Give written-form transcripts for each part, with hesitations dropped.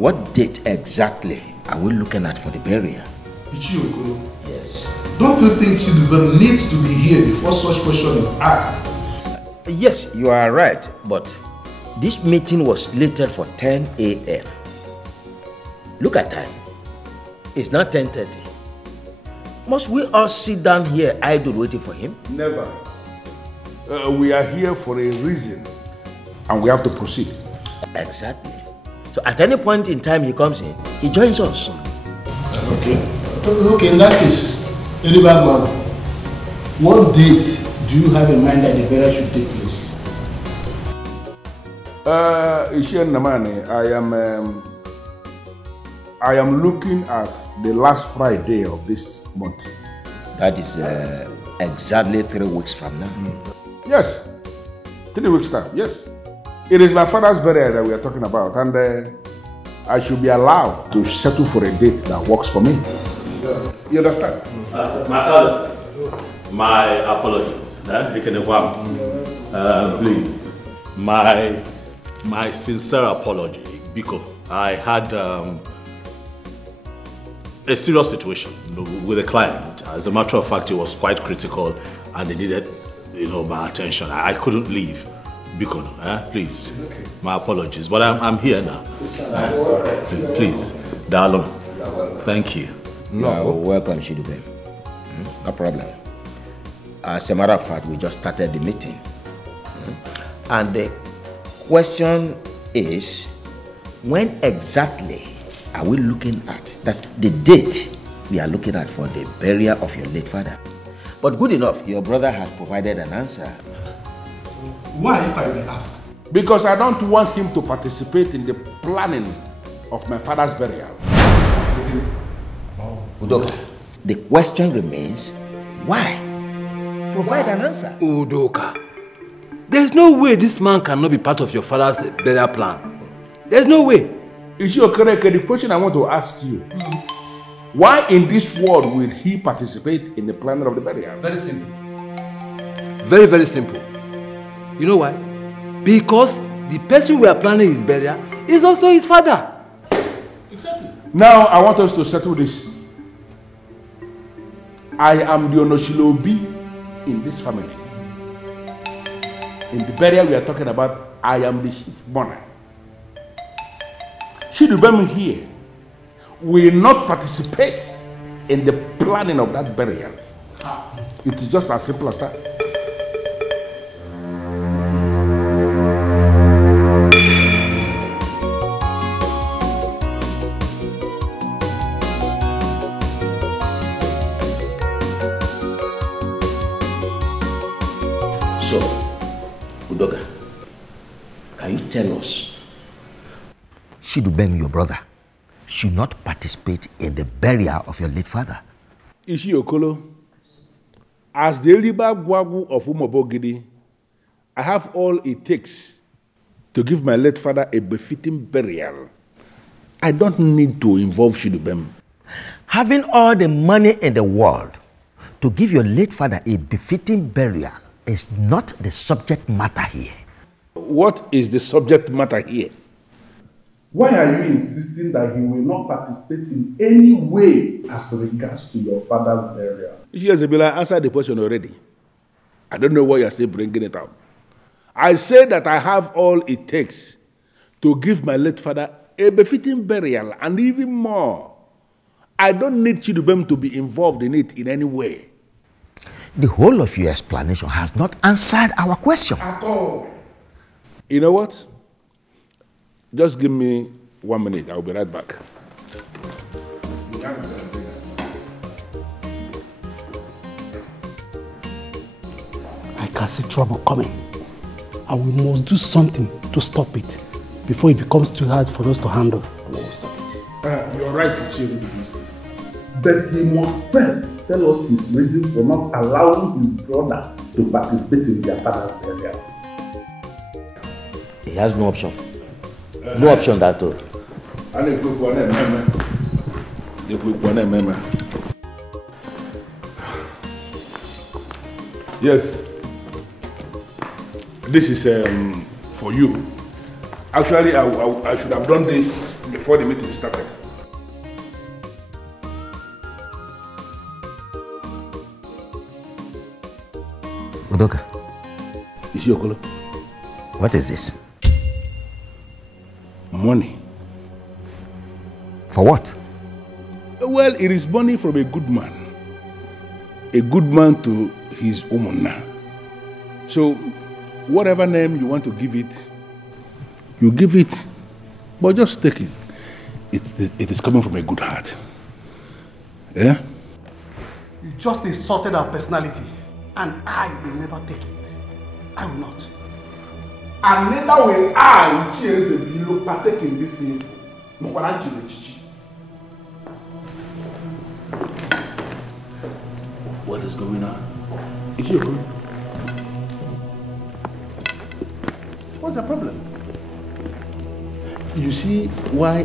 what date exactly are we looking at for the burial? Ichioko, yes. Don't you think Chidubem needs to be here before such question is asked? Yes, you are right, but this meeting was slated for 10 a.m. Look at time. It's not 10:30. Must we all sit down here idle waiting for him? Never. We are here for a reason, and we have to proceed. Exactly. So at any point in time he comes in, he joins us. Okay. Okay, in that case, Lady Bagman, what date do you have in mind that the burial should take place? Ishian Namane, I am looking at the last Friday of this month. That is exactly 3 weeks from now. Yes, 3 weeks time, yes. It is my father's burial that we are talking about, and I should be allowed to settle for a date that works for me. You understand? My elders, my apologies. Please, my sincere apology, because I had a serious situation with a client. As a matter of fact, it was quite critical, and they needed, my attention. I couldn't leave. Biko, please, okay. My apologies, but I'm here now. Please, Darling, thank you. No, welcome, Chidubem. No problem. As a matter of fact, we just started the meeting. And the question is, when exactly are we looking at? That's the date we are looking at for the burial of your late father. But good enough, your brother has provided an answer. Why, if I may ask? Because I don't want him to participate in the planning of my father's burial. Udoka, the question remains, why? Provide an answer. Udoka, there's no way this man cannot be part of your father's burial plan. There's no way. Ishiokereke, the question I want to ask you, why in this world will he participate in the planning of the burial? Very simple. Very, very simple. You know why? Because the person we are planning his burial is also his father. Exactly. Now I want us to settle this. I am the Onoshilobi in this family. In the burial we are talking about, I am the chief mourner. Chidubem here will not participate in the planning of that burial. It is just as simple as that. So, Udoka, can you tell us, Chidubem, your brother, should not participate in the burial of your late father? Ishi Okolo, as the Eliba Gwagu of Umobogidi, I have all it takes to give my late father a befitting burial. I don't need to involve Chidubem. Having all the money in the world to give your late father a befitting burial is not the subject matter here. What is the subject matter here? Why are you insisting that he will not participate in any way as regards to your father's burial? Ishiyazebila answered the question already. I don't know why you're still bringing it up. I say that I have all it takes to give my late father a befitting burial, and even more. I don't need Chidubem to be involved in it in any way. The whole of your explanation has not answered our question. At all. You know what? Just give me 1 minute. I'll be right back. I can see trouble coming, and we must do something to stop it before it becomes too hard for us to handle. You're right, Ichiro. But he must first tell us his reason for not allowing his brother to participate in their father's burial. He has no option. No option at all. Yes. This is for you. Actually, I should have done this before the meeting started. Udoka. Is your color? What is this? Money. For what? Well, it is money from a good man. A good man to his woman now. So, whatever name you want to give it, you give it, but just take it. It is coming from a good heart. Yeah? You just insulted our personality, and I will never take it. I will not. And neither will I, Chieze, partake in this sin. What is going on? Is your problem? What's the problem? You see why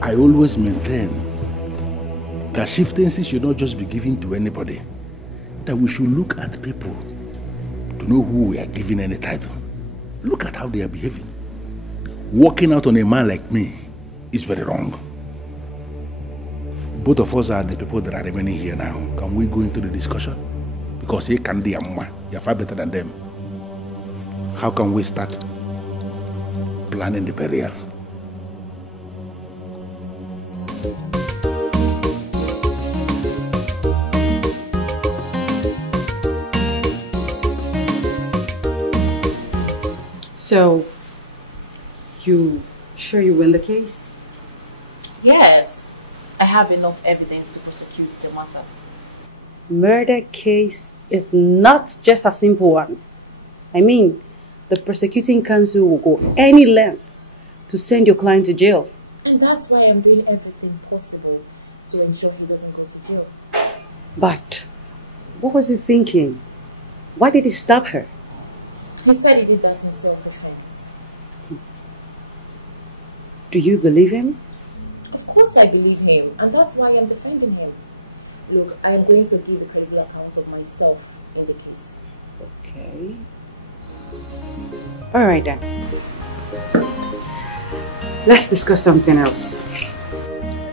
I always maintain that chieftaincy should not just be given to anybody. That we should look at people to know who we are giving any title. Look at how they are behaving. Walking out on a man like me is very wrong. Both of us are the people that are remaining here now. Can we go into the discussion? Because he can be a man. You're far better than them. How can we start planning the burial? So, you sure you win the case? Yes. I have enough evidence to prosecute the matter. Murder case is not just a simple one. I mean, the prosecuting counsel will go any length to send your client to jail. And that's why I'm doing everything possible to ensure he doesn't go to jail. But what was he thinking? Why did he stab her? He said he did that in self-defense. Do you believe him? Of course I believe him, and that's why I'm defending him. Look, I am going to give a credible account of myself in the case. Okay. All right then. Let's discuss something else.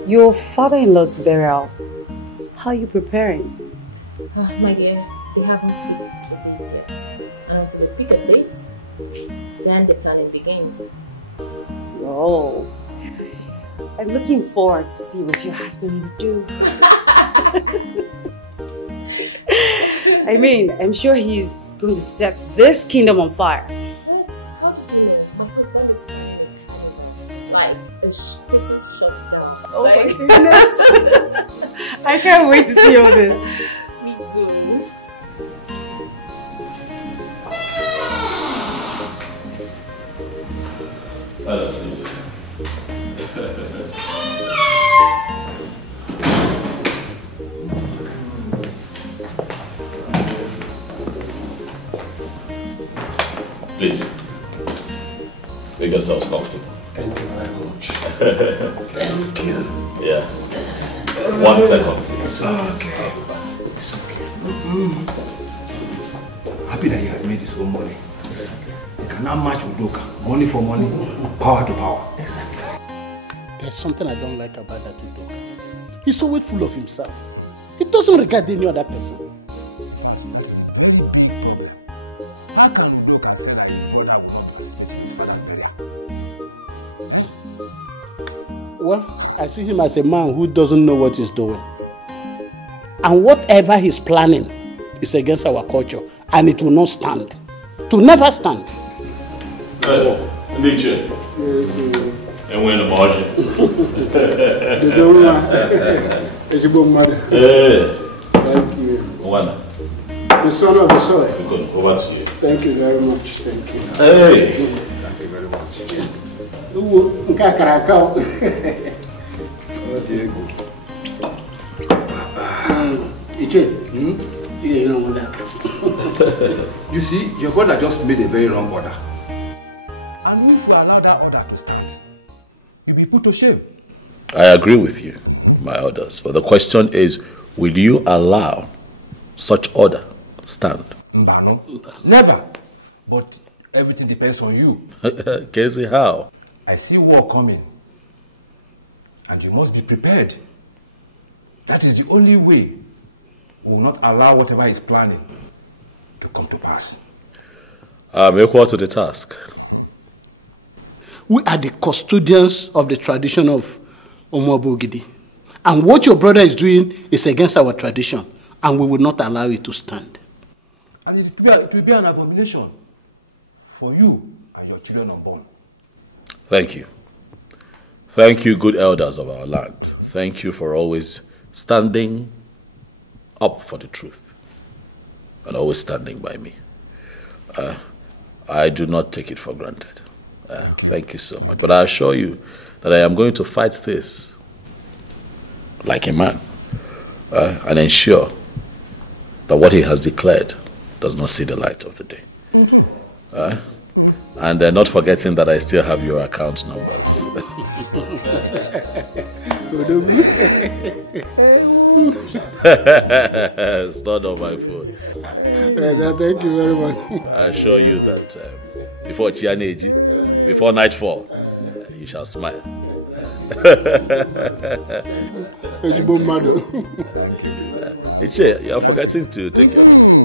Your father-in-law's burial. How are you preparing? My dear, they haven't fixed a date yet. And until they pick a date, then the planning begins. Oh. I'm looking forward to see what your husband will do. I mean, I'm sure he's going to set this kingdom on fire. What? How do you know? My husband is like a shut down. Oh my goodness. I can't wait to see all this. Me too. That's please. Please, make yourselves comfortable. Thank you very much. Thank you. Yeah. 1 second, please. It's okay. It's okay. Happy that he has made his own money. Exactly. He cannot match with Doka. Money for money, power to power. Exactly. There's something I don't like about that Udoka. He's always full of himself. He doesn't regard any other person. Very big problem. How can Udoka say that his brother will not participate in his father's burial? Well, I see him as a man who doesn't know what he's doing. And whatever he's planning is against our culture. And it will not stand. It will never stand. Nietzsche. And win the margin. Thank you. One. The son of the soil. Good. Over to you. Thank you very much. Thank you. Hey. Thank you very much. Oh, dear God. Iche, you don't want that. You see, your brother just made a very wrong order. And if we allow that order to stand, you'll be put to shame. I agree with you, my orders. But the question is, will you allow such order stand? Mbano. Never. But everything depends on you. Casey, how? I see war coming. And you must be prepared. That is the only way we will not allow whatever he's planning to come to pass. I'm equal to the task. We are the custodians of the tradition of Omobogidi. And what your brother is doing is against our tradition. And we will not allow it to stand. And it will be an abomination for you and your children unborn. Thank you. Thank you, good elders of our land. Thank you for always standing up for the truth and always standing by me. I do not take it for granted. Thank you so much. But I assure you that I am going to fight this like a man and ensure that what he has declared does not see the light of the day. And not forgetting that I still have your account numbers. Stored on my phone. Thank you very much. I assure you that before Chianeji, before nightfall, you shall smile. Iche, you are forgetting to take your drink.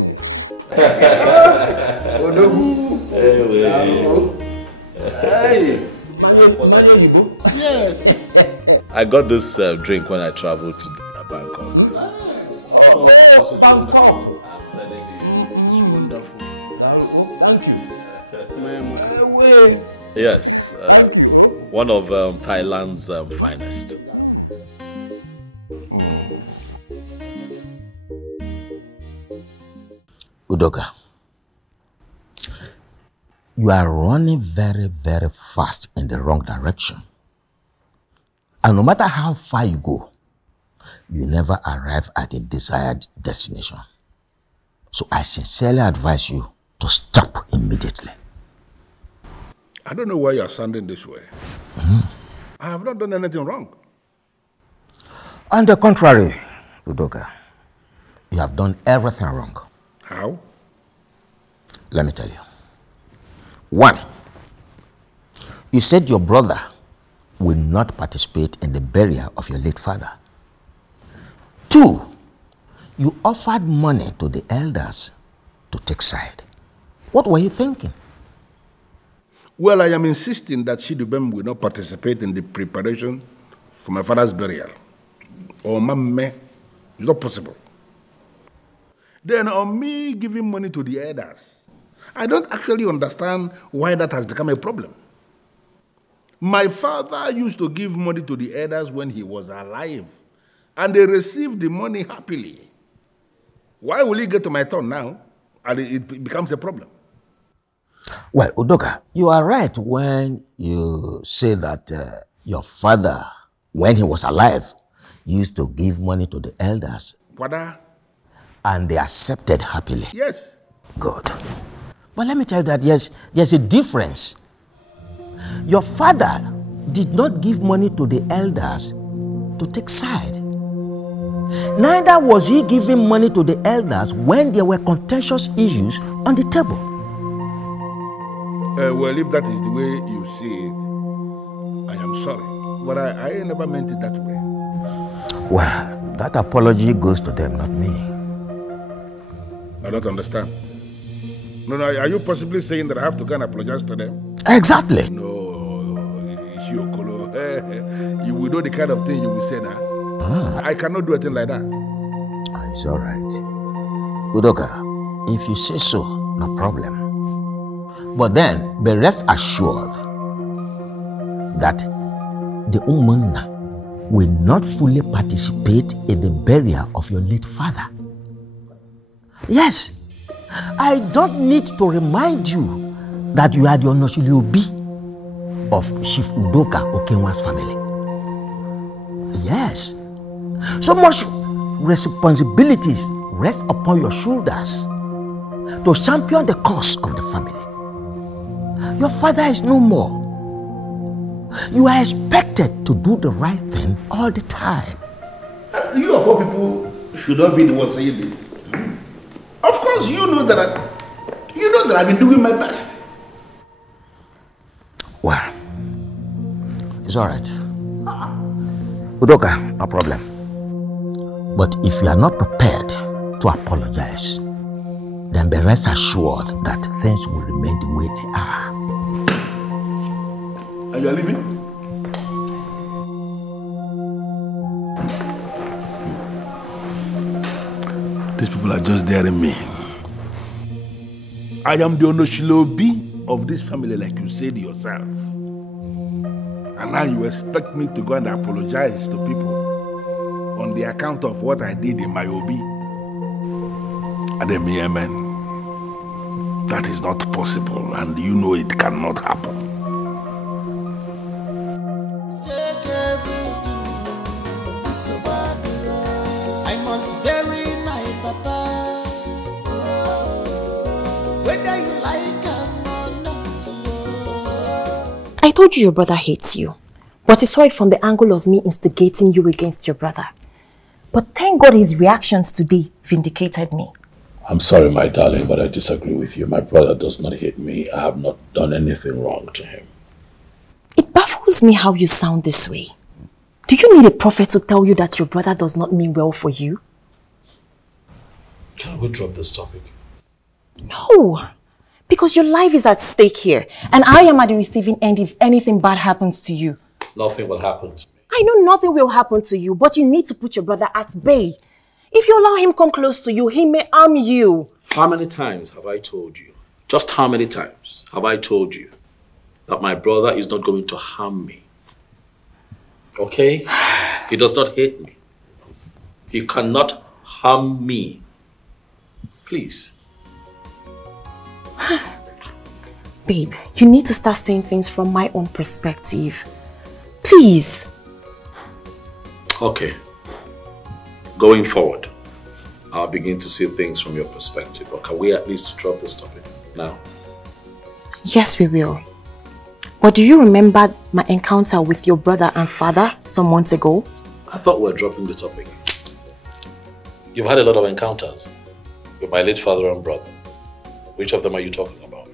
Yes. I got this drink when I traveled to Bangkok. Bangkok. It's wonderful. Thank you. Yes, one of Thailand's finest. Udoka, you are running very, very fast in the wrong direction. And no matter how far you go, you never arrive at a desired destination. So I sincerely advise you to stop immediately. I don't know why you are sounding this way. I have not done anything wrong. On the contrary, Udoka, you have done everything wrong. How? Let me tell you. 1, you said your brother will not participate in the burial of your late father. 2, you offered money to the elders to take side. What were you thinking? Well, I am insisting that Shidubem will not participate in the preparation for my father's burial. Or Mamme, it's not possible. Then on me giving money to the elders, I don't actually understand why that has become a problem. My father used to give money to the elders when he was alive, and they received the money happily. Why will it get to my turn now, and it becomes a problem? Well, Udoka, you are right when you say that your father, when he was alive, used to give money to the elders. Wada? And they accepted happily. Yes. Good. But let me tell you that there's a difference. Your father did not give money to the elders to take side. Neither was he giving money to the elders when there were contentious issues on the table. Well, if that is the way you see it, I am sorry. But I never meant it that way. Well, that apology goes to them, not me. I don't understand. No, are you possibly saying that I have to go and apologize to them? Exactly. No, you will know the kind of thing you will say now. I cannot do a thing like that. It's all right. Udoka, if you say so, no problem. But then, be rest assured that the Umunna will not fully participate in the burial of your late father. Yes, I don't need to remind you that you are the Onoshiliobi of Chief Udoka Okenwa's family. Yes, so much responsibilities rest upon your shoulders to champion the cause of the family. Your father is no more. You are expected to do the right thing all the time. You of all people should not be the one saying this. Of course, you know that I've been doing my best. Well, It's all right. Udoka, no problem. But if you are not prepared to apologize, then be rest assured that things will remain the way they are. And you are leaving? These people are just daring me. I am the Onoshilobi of this family, like you said yourself. And now you expect me to go and apologize to people on the account of what I did in my obi. Ademi, man. That is not possible, and you know it cannot happen. Take everything, it's about the road. I must bury my papa. Whether you like him or not. I told you your brother hates you, but he saw it from the angle of me instigating you against your brother. But thank God his reactions today vindicated me. I'm sorry, my darling, but I disagree with you. My brother does not hate me. I have not done anything wrong to him. It baffles me how you sound this way. Do you need a prophet to tell you that your brother does not mean well for you? Can we drop this topic? No, because your life is at stake here, and I am at the receiving end if anything bad happens to you. Nothing will happen to me. I know nothing will happen to you, but you need to put your brother at bay. If you allow him come close to you, he may harm you. How many times have I told you, just how many times have I told you that my brother is not going to harm me? Okay? He does not hate me. He cannot harm me. Please. Babe, you need to start saying things from my own perspective. Please. Okay. Going forward, I'll begin to see things from your perspective. But can we at least drop this topic now? Yes, we will. But do you remember my encounter with your brother and father some months ago? I thought we were dropping the topic. You've had a lot of encounters with my late father and brother. Which of them are you talking about?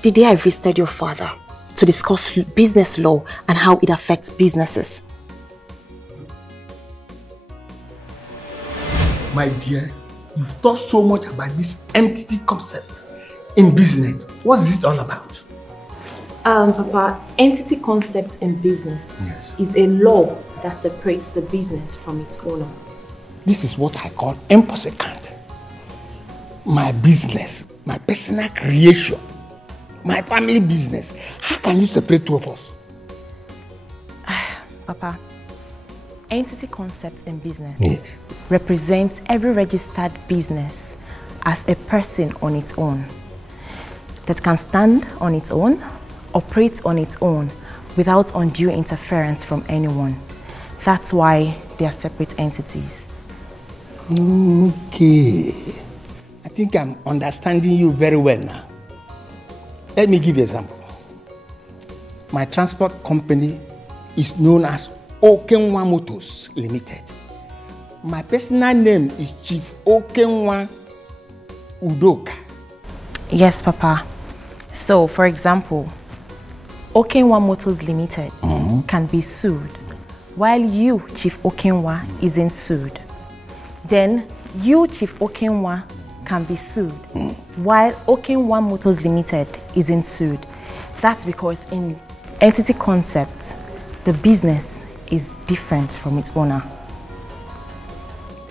The day I visited your father to discuss business law and how it affects businesses. My dear, you've thought so much about this entity concept in business. What's this all about? Papa, entity concept in business is a law that separates the business from its owner. This is what I call impossible. My business, my personal creation, my family business. How can you separate two of us? Papa, entity concept in business represents every registered business as a person on its own that can stand on its own, operate on its own without undue interference from anyone. That's why they are separate entities. Okay. I think I'm understanding you very well now. Let me give you an example. My transport company is known as Okenwa Motors Limited. My personal name is Chief Okenwa Udoka. Yes, Papa. So, for example, Okenwa Motors Limited can be sued, while you, Chief Okenwa, isn't sued. Then, you, Chief Okenwa, can be sued, while Okenwa Motors Limited isn't sued. That's because in entity concept, the business is different from its owner.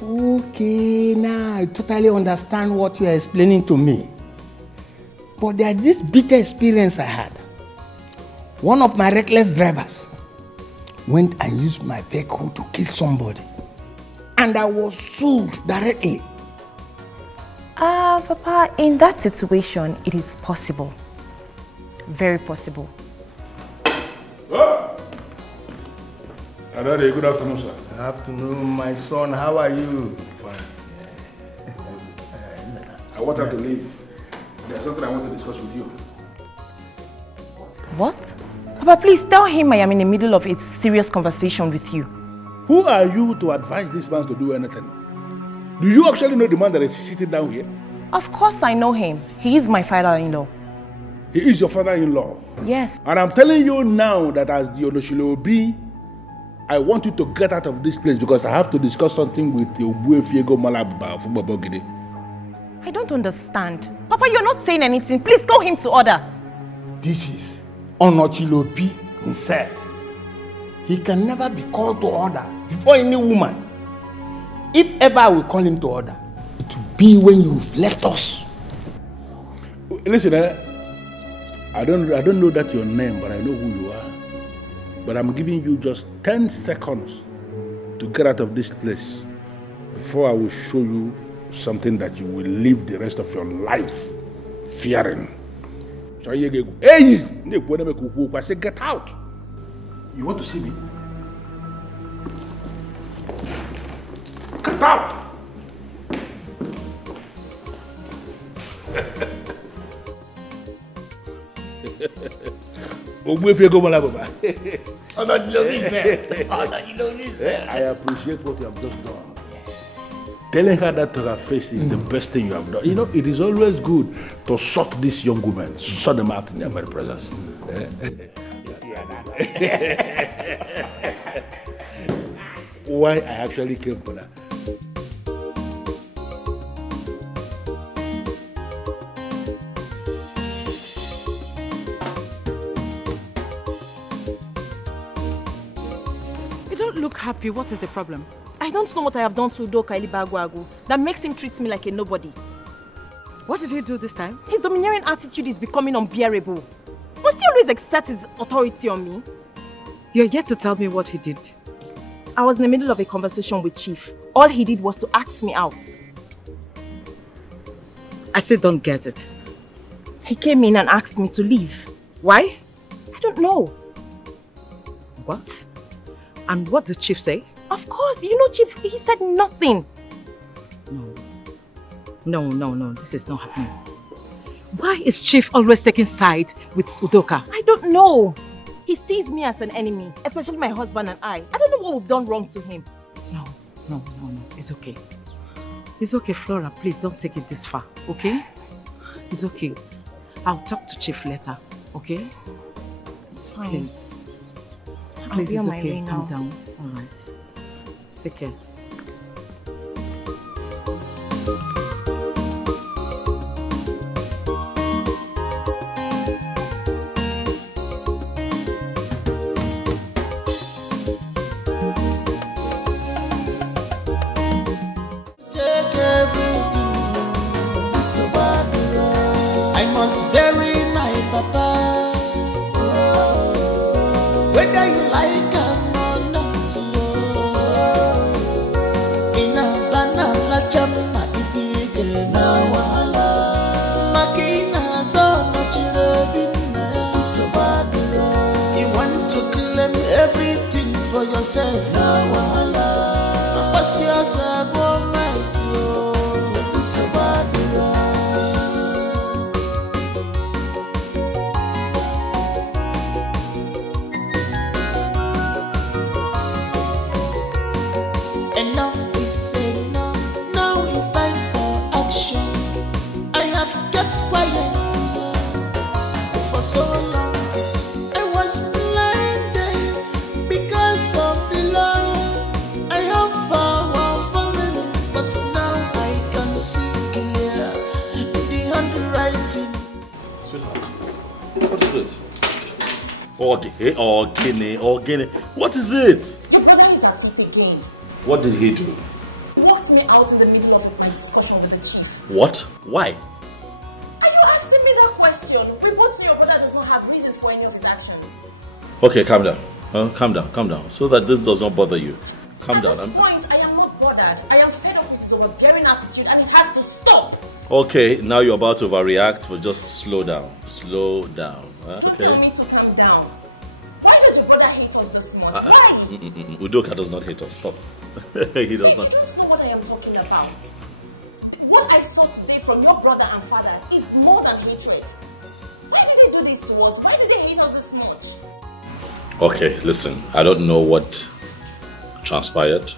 Okay, now I totally understand what you are explaining to me. But there's this bitter experience I had. One of my reckless drivers went and used my vehicle to kill somebody. And I was sued directly. Papa, in that situation, it is possible. Very possible. Oh. Adade, good afternoon, sir. Good afternoon, my son. How are you? Fine. I want her to leave. There's something I want to discuss with you. What? Papa, please tell him I am in the middle of a serious conversation with you. Who are you to advise this man to do anything? Do you actually know the man that is sitting down here? Of course I know him. He is my father-in-law. He is your father-in-law. Yes. And I'm telling you now that as the Onoshilobi, I want you to get out of this place because I have to discuss something with the Ubuefiego Malaba from Babogide. I don't understand. Papa, you're not saying anything. Please call him to order. This is Onochilobi himself. He can never be called to order before any woman. If ever I will call him to order, it will be when you've left us. Listen, I don't know that your name, but I know who you are. But I'm giving you just 10 seconds to get out of this place before I will show you something that you will live the rest of your life fearing. So hey, I say get out. You want to see me? Get out. I appreciate what you have just done. Telling her that to her face is the best thing you have done. You know, it is always good to sort these young women, sort them out in their very presence. Why I actually came for that. Look happy. What is the problem? I don't know what I have done to Udoka Ilibagwagu that makes him treat me like a nobody. What did he do this time? His domineering attitude is becoming unbearable. Must he always exert his authority on me? You're yet to tell me what he did. I was in the middle of a conversation with Chief. All he did was to ask me out. I still don't get it. He came in and asked me to leave. Why? I don't know. What? And what did Chief say? Of course, you know Chief, he said nothing. No, this is not happening. Why is Chief always taking side with Udoka? I don't know. He sees me as an enemy, especially my husband and I. I don't know what we've done wrong to him. No, it's okay. It's okay, Flora, please don't take it this far, okay? It's okay. I'll talk to Chief later, okay? It's fine. Please. I'll be it's on my okay. way now. Calm down. All right. Take care. Take everything, it's a bad road. I must bury my papa. Whether you like him or not, in a banana chama if you get now, Makina so much loving, so bad. You want to claim everything for yourself now, but yours are going to be so bad. Enough is enough. Now it's time for action. I have kept quiet for so long. I was blinded because of the love I have for our family. But now I can see clear the handwriting. Sweetheart, what is it? Organic. What is it? Your brother is at it again. What did he do? He walked me out in the middle of my discussion with the Chief. What? Why? Are you asking me that question? We both say your brother does not have reasons for any of his actions. Okay, calm down. Calm down. So that this does not bother you. Calm down. At this point, I am not bothered. I am fed up with his overbearing attitude and it has to stop. Okay, now you're about to overreact, but just slow down. Slow down. Okay? Tell me to calm down. Why does your brother hate us this much? Why? Udoka does not hate us. Stop. He does not. You don't know what I am talking about. What I saw today from your brother and father is more than hatred. Why did they do this to us? Why did they hate us this much? Okay, listen. I don't know what transpired,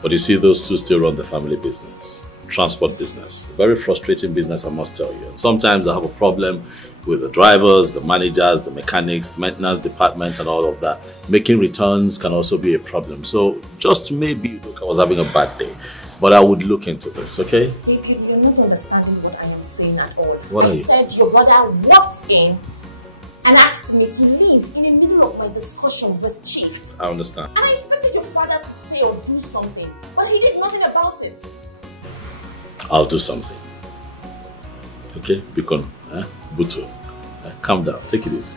but you see, those two still run the family business. Transport business. Very frustrating business, I must tell you. And sometimes I have a problem with the drivers, the managers, the mechanics, maintenance department and all of that. Making returns can also be a problem. So just maybe look, I was having a bad day. But I would look into this, okay? You're not understanding what I am saying at all. What are you? I said your brother walked in and asked me to leave in the middle of my discussion with Chief. I understand. And I expected your father to say or do something, but he did nothing about it. I'll do something. Okay? Bikon, Buto, calm down, take it easy.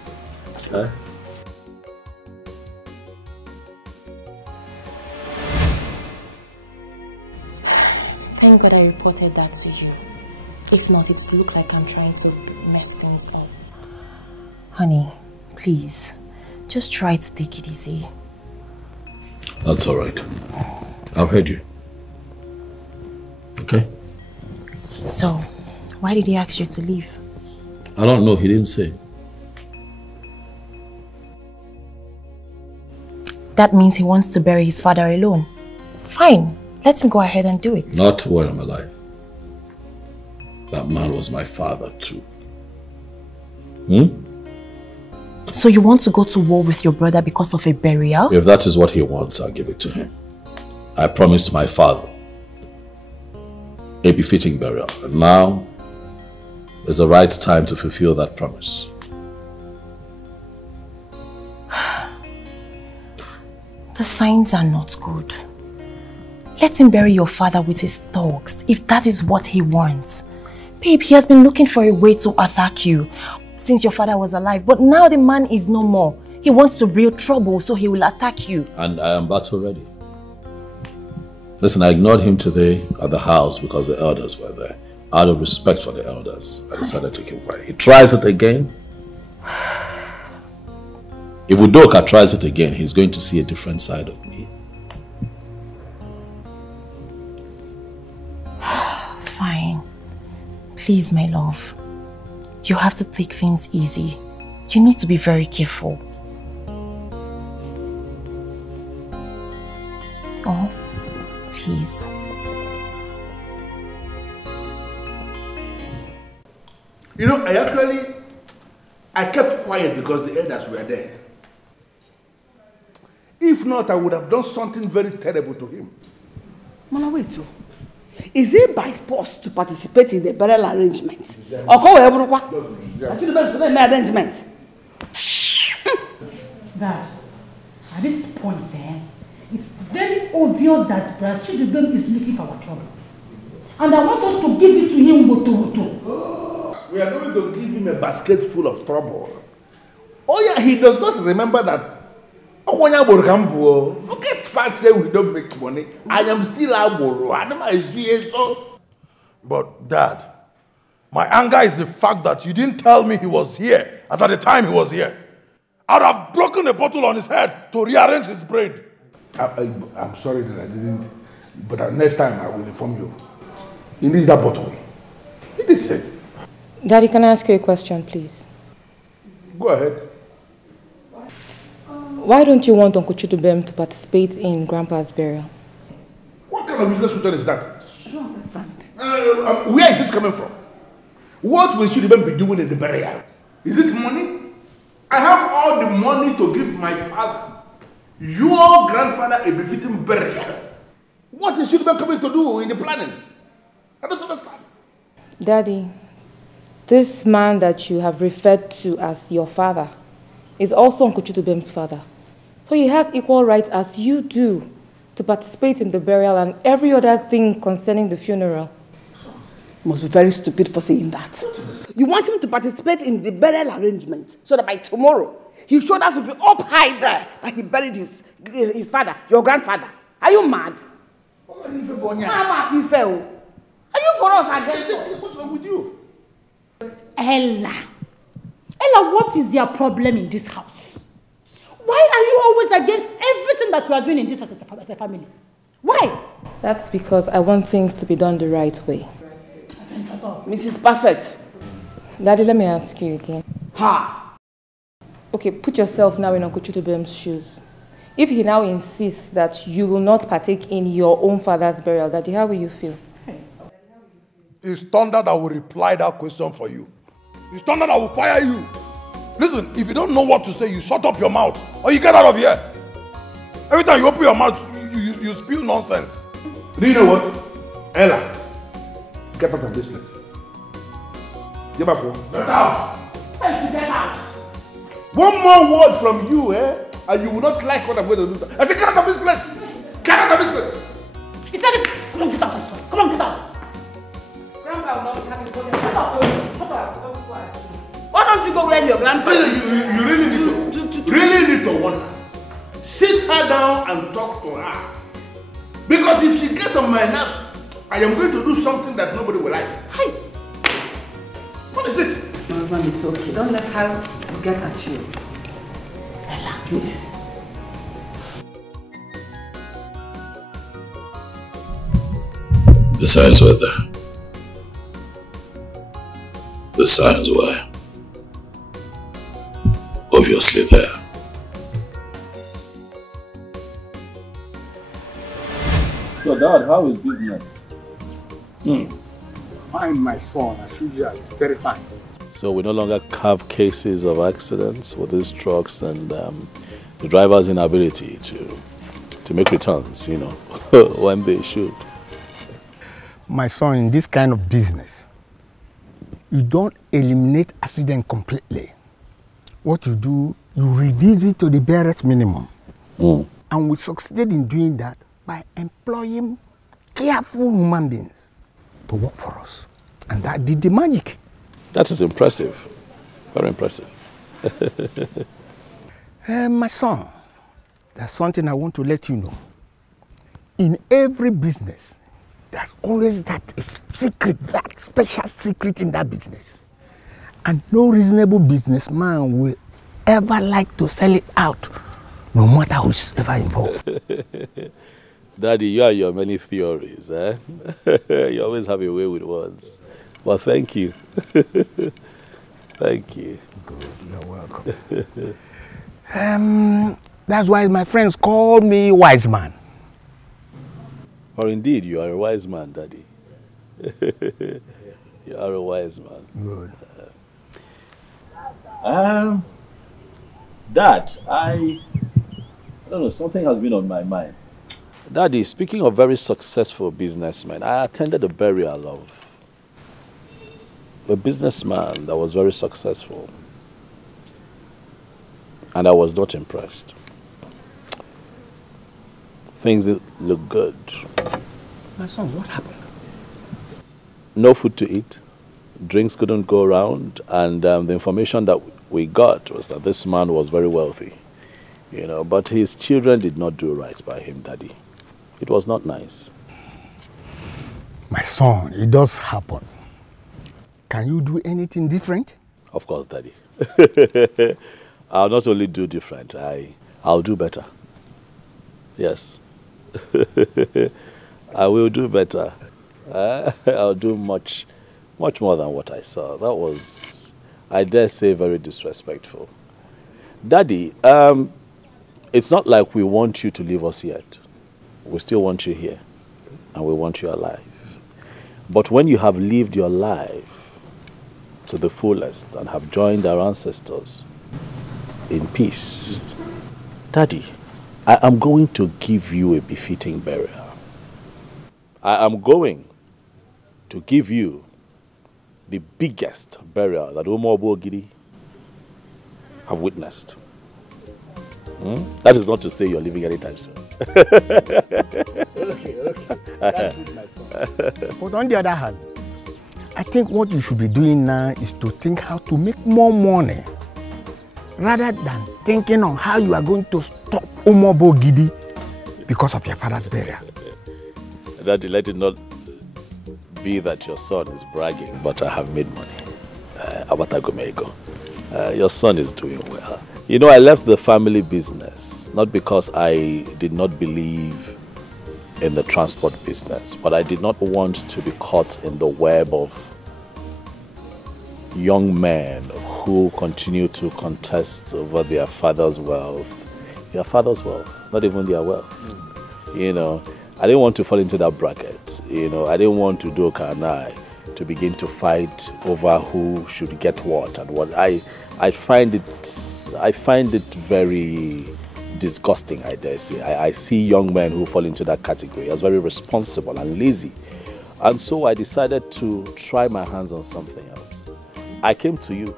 Thank God I reported that to you. If not, it would look like I'm trying to mess things up. Honey, please, just try to take it easy. That's all right. I've heard you. Okay? So, why did he ask you to leave? I don't know, he didn't say. That means he wants to bury his father alone. Fine, let him go ahead and do it. Not while I'm alive. That man was my father too. So you want to go to war with your brother because of a burial? If that is what he wants, I'll give it to him. I promised my father a befitting burial, and now is the right time to fulfill that promise. The signs are not good. Let him bury your father with his thugs, if that is what he wants. Babe, he has been looking for a way to attack you since your father was alive, but now the man is no more. He wants to breed trouble, so he will attack you. And I am battle ready. Listen, I ignored him today at the house because the elders were there. Out of respect for the elders, I decided to keep quiet. He tries it again. If Udoka tries it again, he's going to see a different side of me. Fine. Please, my love. You have to take things easy. You need to be very careful. Oh, please. You know, I kept quiet because the elders were there. If not, I would have done something very terrible to him. Mama, wait. Is it by force to participate in the burial arrangement? Or call arrangement? Dad, at this point, it's very obvious that Maltreated is looking for our trouble. And I want us to give it to him woto. We are going to give him a basket full of trouble. Oh yeah, he does not remember that. Forget facts say we don't make money. I am still so. But Dad, my anger is the fact that you didn't tell me he was here as at the time he was here. I'd have broken a bottle on his head to rearrange his brain. I'm sorry that I didn't, but next time I will inform you. He needs that bottle. He did say. Daddy, can I ask you a question, please? Go ahead. Why don't you want Uncle Chidubem to participate in Grandpa's burial? What kind of business question is that? I don't understand. Where is this coming from? What will Chidubem be doing in the burial? Is it money? I have all the money to give my father, your grandfather, a befitting burial. What is Chidubem coming to do in the planning? I don't understand. Daddy, this man that you have referred to as your father is also Uncle Chidubem's father. So he has equal rights as you do to participate in the burial and every other thing concerning the funeral. You must be very stupid for saying that. You want him to participate in the burial arrangement so that by tomorrow his shoulders will be up high there that he buried his father, your grandfather. Are you mad? Mama, you fell. Are you for us again? What's wrong with you? Ella, what is your problem in this house? Why are you always against everything that we are doing in this as a family? Why? That's because I want things to be done the right way. Mrs. Perfect. Daddy, let me ask you again. Ha! Okay, put yourself now in Uncle Chidubem's shoes. If he now insists that you will not partake in your own father's burial, Daddy, how will you feel? It's thunder that will reply that question for you. It's thunder that will fire you. Listen, if you don't know what to say, you shut up your mouth or you get out of here. Every time you open your mouth, you spew nonsense. Do you know what? Ella, get out of this place. Get back home. Get out! Get out! One more word from you, and you will not like what I'm going to do. I said, get out of this place! Get out of this place! He said, come on, get out! Come on, get out! Grandpa will not be happy to go there. Shut up! Why don't you go where your grandpa is? You really need to warn her. Sit her down and talk to her. Because if she gets on my nerves, I am going to do something that nobody will like. Hey! What is this? My husband, it's okay. Don't let her get at you. Ella, please. The signs were there. The signs were obviously there. So Dad, how is business? Fine, my son, as usual, very fine. So we no longer have cases of accidents with these trucks and the driver's inability to make returns, you know, when they should. My son, in this kind of business, you don't eliminate accident completely. What you do, you reduce it to the barest minimum. And we succeeded in doing that by employing careful human beings to work for us. And that did the magic. That is impressive. Very impressive. My son, there's something I want to let you know. In every business, there's always that secret, that special secret in that business. And no reasonable businessman will ever like to sell it out, no matter who's ever involved. Daddy, you and your many theories, eh? You always have a way with words. Well, thank you. Thank you. Good, you're welcome. That's why my friends call me wise man. Or indeed, you are a wise man, Daddy. You are a wise man. Good. Dad, I don't know, something has been on my mind. Daddy, speaking of very successful businessmen, I attended a burial of a businessman that was very successful. And I was not impressed. Things look good. My son, what happened? No food to eat. Drinks couldn't go around. And the information that we got was that this man was very wealthy. You know, but his children did not do right by him, Daddy. It was not nice. My son, it does happen. Can you do anything different? Of course, Daddy. I'll not only do different, I'll do better. Yes. I will do better. I'll do much more than what I saw. That was, I dare say, very disrespectful. Daddy, it's not like we want you to leave us yet. We still want you here, and we want you alive. But when you have lived your life to the fullest and have joined our ancestors in peace, Daddy, I am going to give you a befitting burial. I am going to give you the biggest burial that Umobo Ogidi have witnessed. That is not to say you're leaving anytime soon. Okay. That's good, my son. But on the other hand, I think what you should be doing now is to think how to make more money rather than thinking on how you are going to stop Umobo Ogidi because of your father's burial. Daddy, let it not be that your son is bragging, but I have made money. Your son is doing well. You know, I left the family business, not because I did not believe in the transport business, but I did not want to be caught in the web of young men who continue to contest over their father's wealth. Their father's wealth, not even their wealth. You know, I didn't want to fall into that bracket. You know, I didn't want to do Kanai. to begin to fight over who should get what and what. I find it very disgusting, I dare say. I see young men who fall into that category as very responsible and lazy. And so I decided to try my hands on something else. I came to you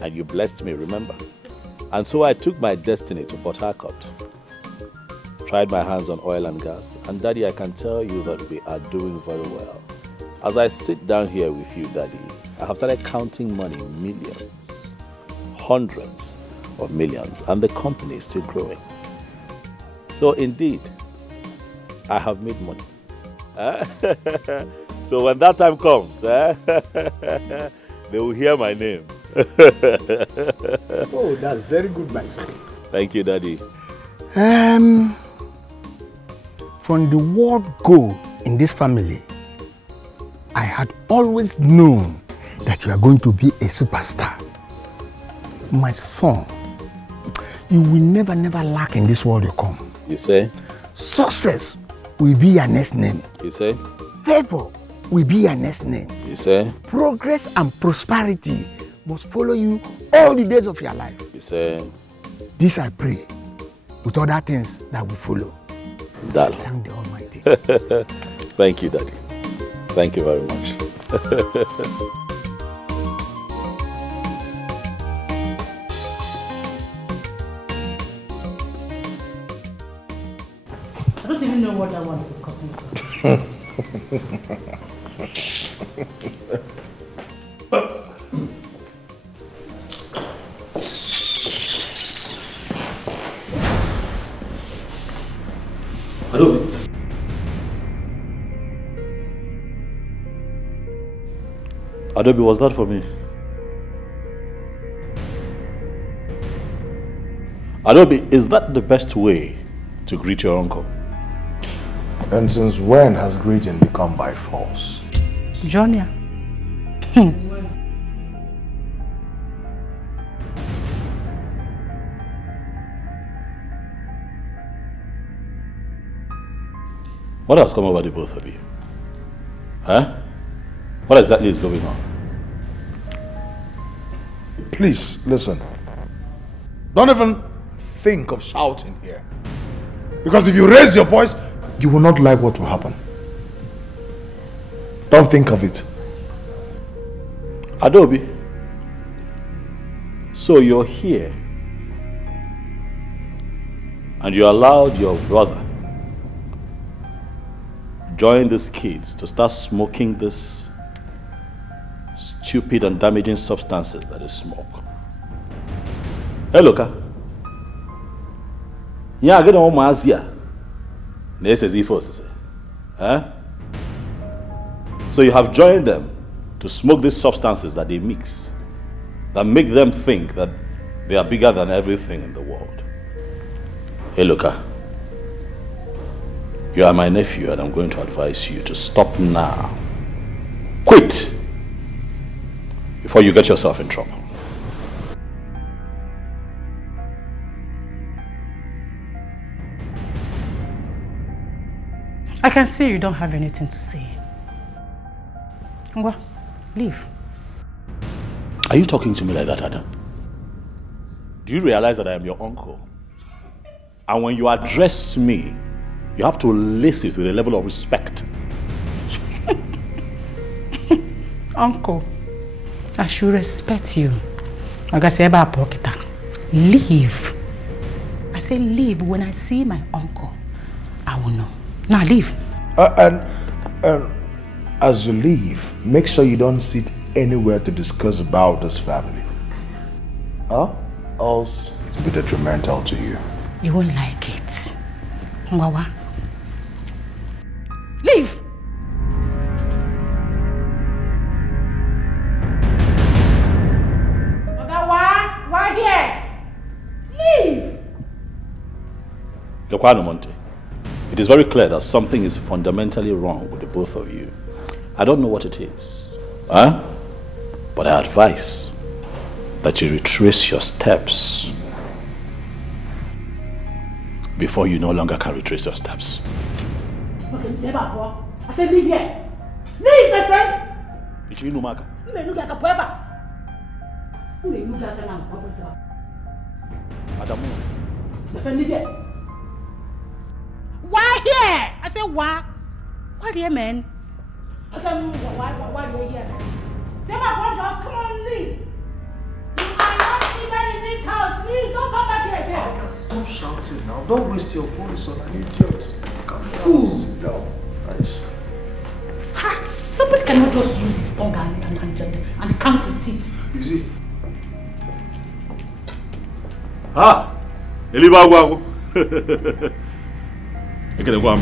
and you blessed me, remember? And so I took my destiny to Port Harcourt. Tried my hands on oil and gas. And Daddy, I can tell you that we are doing very well. As I sit down here with you, Daddy, I have started counting money, millions, hundreds of millions, and the company is still growing. So indeed, I have made money. So when that time comes, they will hear my name. Oh, that's very good, my son. Thank you, Daddy. From the word go in this family, I had always known that you are going to be a superstar. My son, you will never lack in this world you come. You say? Success will be your next name. You say? Favor will be your next name. You say? Progress and prosperity must follow you all the days of your life. You say? This I pray, with other things that will follow. Daddy. Thank the Almighty. Thank you, Daddy. Thank you very much. I don't even know what that one is discussing. Hello. Adobe, was that for me? Adobe, is that the best way to greet your uncle? And since when has greeting become by force? Junior. What has come over the both of you? Huh? What exactly is going on? Please, listen. Don't even think of shouting here. Because if you raise your voice, you will not like what will happen. Don't think of it. Adobe, so you're here and you allowed your brother join these kids to start smoking this stupid and damaging substances that is smoke. Hey, look. Yeah, I get on my here. This is E4, huh? So you have joined them to smoke these substances that they mix, that make them think that they are bigger than everything in the world. Hey, look. You are my nephew and I'm going to advise you to stop now. Quit! Before you get yourself in trouble. I can see you don't have anything to say. Ngwa, leave. Are you talking to me like that, Adam? Do you realize that I am your uncle? And when you address me, you have to listen with a level of respect. Uncle, I should respect you. Like I say about pocket. Leave. I say leave. When I see my uncle, I will know. Now leave. And as you leave, make sure you don't sit anywhere to discuss about this family. Huh? Else it will be detrimental to you. You won't like it. Ngwawa. Leave! Ogawa, why here? Leave! Yokwano Monte, it is very clear that something is fundamentally wrong with the both of you. I don't know what it is, huh? But I advise that you retrace your steps before you no longer can retrace your steps. Okay, I said leave here. Leave, my friend! Ichinu maka. Adamu. Why here? I said why? Why here, man? Why here? Say my brother, come on, leave. You are not even in this house. Please don't come back here again. Stop shouting now. Don't waste your voice on an idiot. Fool. Sit down. Nice. Ha! Somebody cannot just use his tongue and count his teeth. You see? Ah! Elibago. I can go.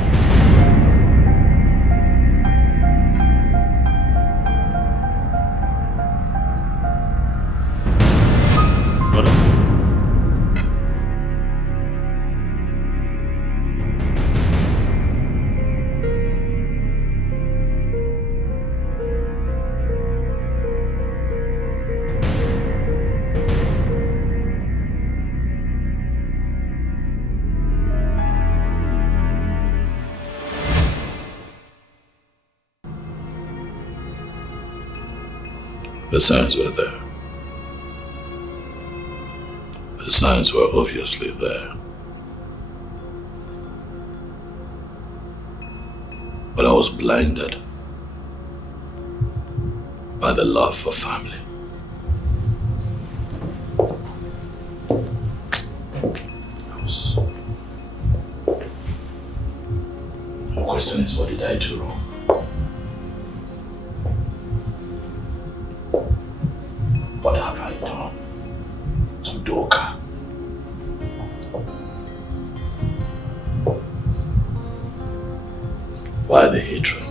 The signs were there. The signs were obviously there. But I was blinded by the love for family. The question is, what did I do wrong? What have I done to Doka? Why the hatred?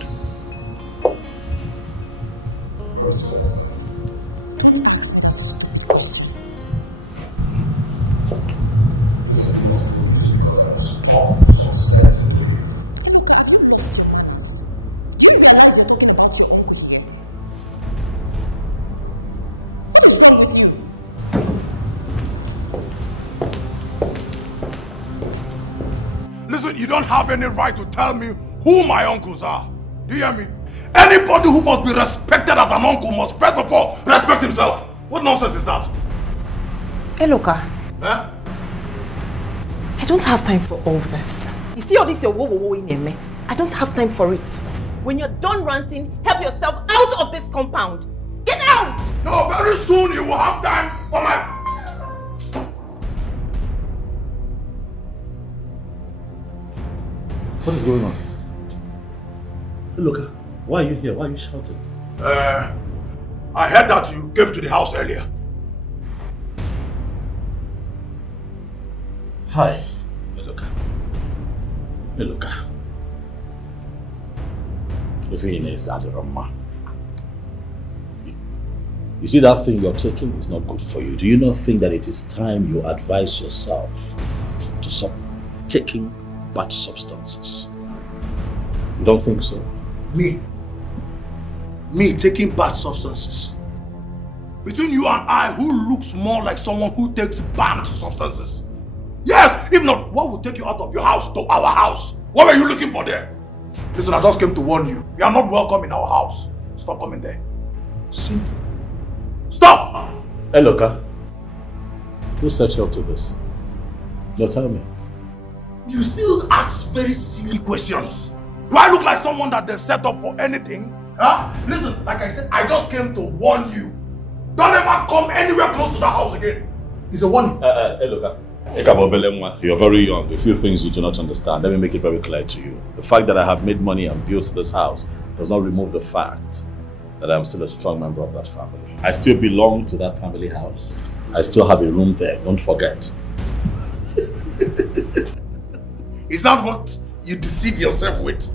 Listen, you must do this because I must pump some sense into you. What is wrong with you? Listen, you don't have any right to tell me who my uncles are. Do you hear me? Anybody who must be respected as an uncle must first of all respect himself. What nonsense is that? Hey, Loka. Huh? I don't have time for all this. You see all this your wo in me? I don't have time for it. When you're done ranting, help yourself out of this compound. Get out! No, very soon you will have time for my... What is going on? Hey, Loka, why are you here? Why are you shouting? I heard that you came to the house earlier. Hi. Hey, Loka. Hey, Loka. You see, that thing you're taking is not good for you. Do you not think that it is time you advise yourself to stop taking bad substances? You don't think so? Me taking bad substances? Between you and I, who looks more like someone who takes banned substances? Yes, if not, what would take you out of your house to our house? What were you looking for there? Listen, I just came to warn you. You are not welcome in our house. Stop coming there. Simple. Stop! Hey, Loka. Who set you up to this? No, tell me. You still ask very silly questions. Do I look like someone that they set up for anything? Huh? Listen, like I said, I just came to warn you. Don't ever come anywhere close to the house again. It's a warning. Hey, Loka. You're very young. A few things you do not understand. Let me make it very clear to you. The fact that I have made money and built this house does not remove the fact that I'm still a strong member of that family. I still belong to that family house. I still have a room there, don't forget. Is that what you deceive yourself with?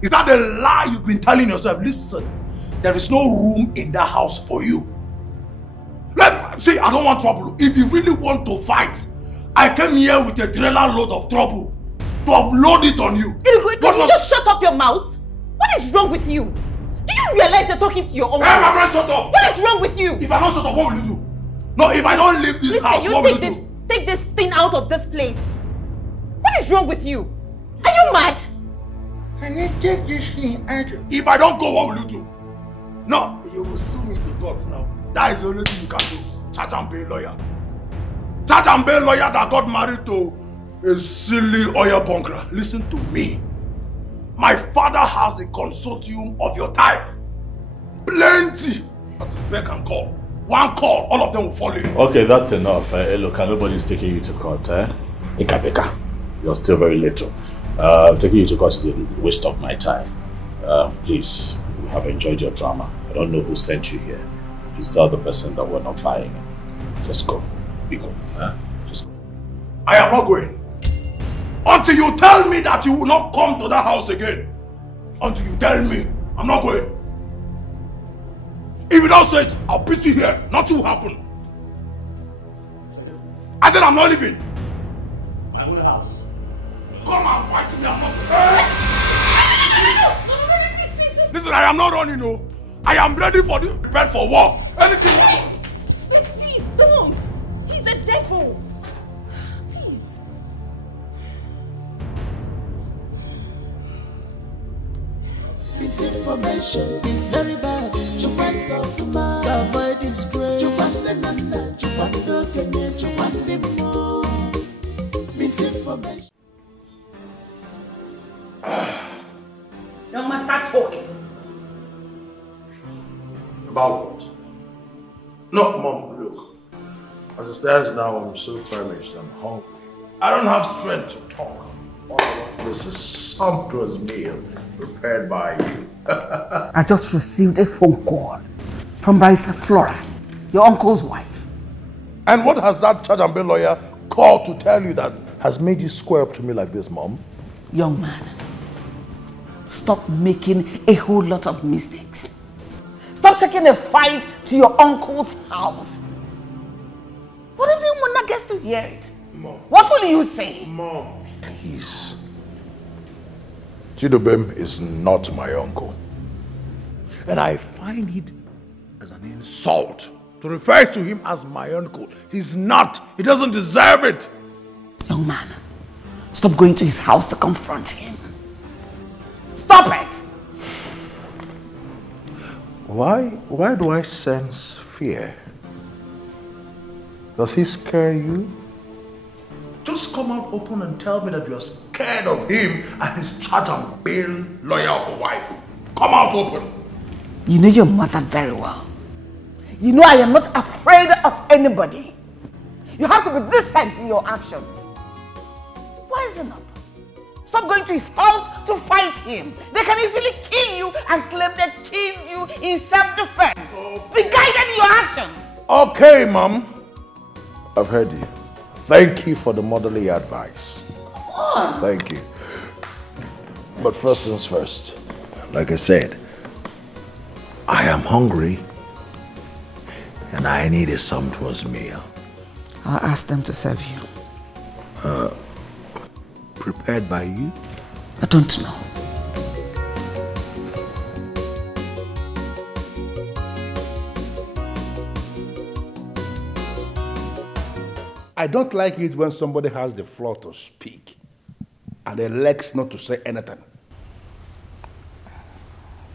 Is that the lie you've been telling yourself? Listen, there is no room in that house for you. See, I don't want trouble. If you really want to fight, I came here with a trailer load of trouble to upload it on you. Can you just shut up your mouth? What is wrong with you? Do you realize you're talking to your own? Hey, my friend, shut up! What is wrong with you? If I don't shut up, what will you do? No, if I don't leave this house, what will you do? Take this thing out of this place. What is wrong with you? Are you mad? I need to take this thing out. If I don't go, what will you do? No, you will sue me to court now. That is the only thing you can do. Charge and pay lawyer. Charge and pay lawyer that got married to a silly oil bunker. Listen to me. My father has a consortium of your type. Plenty. That is beck and call. One call, all of them will fall in. Okay, that's enough. Look, nobody's taking you to court. Ika. You're still very little. Taking you to court is a waste of my time. Please, we have enjoyed your drama. I don't know who sent you here. Please tell the person that we're not buying it. Just go. Be good. Just go. I am not going. Until you tell me that you will not come to that house again. Until you tell me, I'm not going. If you don't say it, I'll beat you here. Nothing will happen. I said I'm not leaving. My own house. Come and fight me, I'm not. Listen, I am not running, no. I am ready for this, prepared for war. Anything. Wait, please, don't. He's the devil. Please. Misinformation is very bad. To avoid disgrace. Misinformation. You must start talking. About what? No, Mom, look. As it stands now, I'm so famished, I'm hungry. I don't have strength to talk. All I want is a sumptuous meal prepared by you. I just received a phone call from Barrister Flora, your uncle's wife. And what has that charge and bail lawyer called to tell you that has made you square up to me like this, Mom? Young man, stop making a whole lot of mistakes. Stop taking a fight to your uncle's house. What if the woman gets to hear it? Mom. What will you say? Mom, please. Chidubem is not my uncle. And I find it as an insult to refer to him as my uncle. He's not. He doesn't deserve it. Young man, stop going to his house to confront him. Stop it! Why do I sense fear? Does he scare you? Just come out open and tell me that you are scared of him and his charge and bail lawyer of a wife. Come out open. You know your mother very well. You know I am not afraid of anybody. You have to be decent in your actions. Wisen up. Stop going to his house to fight him. They can easily kill you and claim they killed you in self-defense. Be guided in your actions. Okay, Mom. I've heard you. Thank you for the motherly advice. Come on. Thank you. But first things first. Like I said, I am hungry and I need a sumptuous meal. I'll ask them to serve you. Prepared by you? I don't know. I don't like it when somebody has the floor to speak and the legs not to say anything.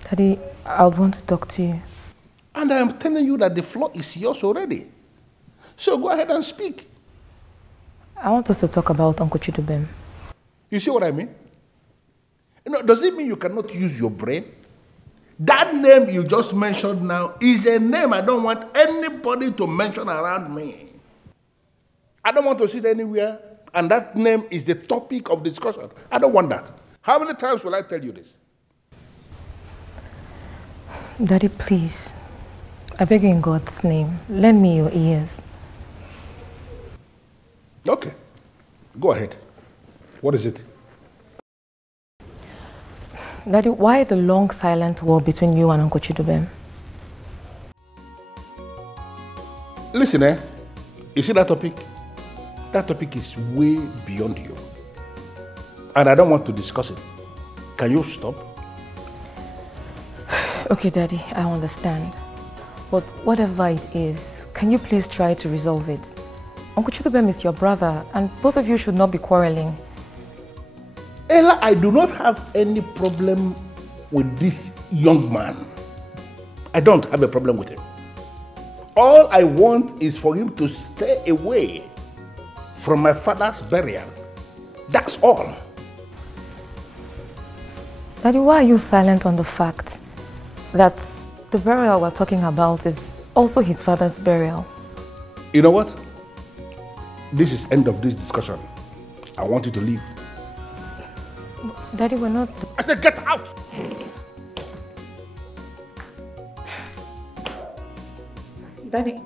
Daddy, I would want to talk to you. And I am telling you that the floor is yours already. So go ahead and speak. I want us to talk about Uncle Chidubem. You see what I mean? You know, does it mean you cannot use your brain? That name you just mentioned now is a name I don't want anybody to mention around me. I don't want to sit anywhere, and that name is the topic of discussion. I don't want that. How many times will I tell you this? Daddy, please. I beg you in God's name, lend me your ears. Okay. Go ahead. What is it? Daddy, why the long silent war between you and Uncle Chidubem? Listen, you see that topic? That topic is way beyond you. And I don't want to discuss it. Can you stop? Okay, Daddy, I understand. But whatever it is, can you please try to resolve it? Uncle Chidubem is your brother, and both of you should not be quarreling. Ella, I do not have any problem with this young man. I don't have a problem with him. All I want is for him to stay away from my father's burial. That's all. Daddy, why are you silent on the fact that the burial we're talking about is also his father's burial? You know what? This is end of this discussion. I want you to leave. Daddy, we're not... I said get out! Daddy.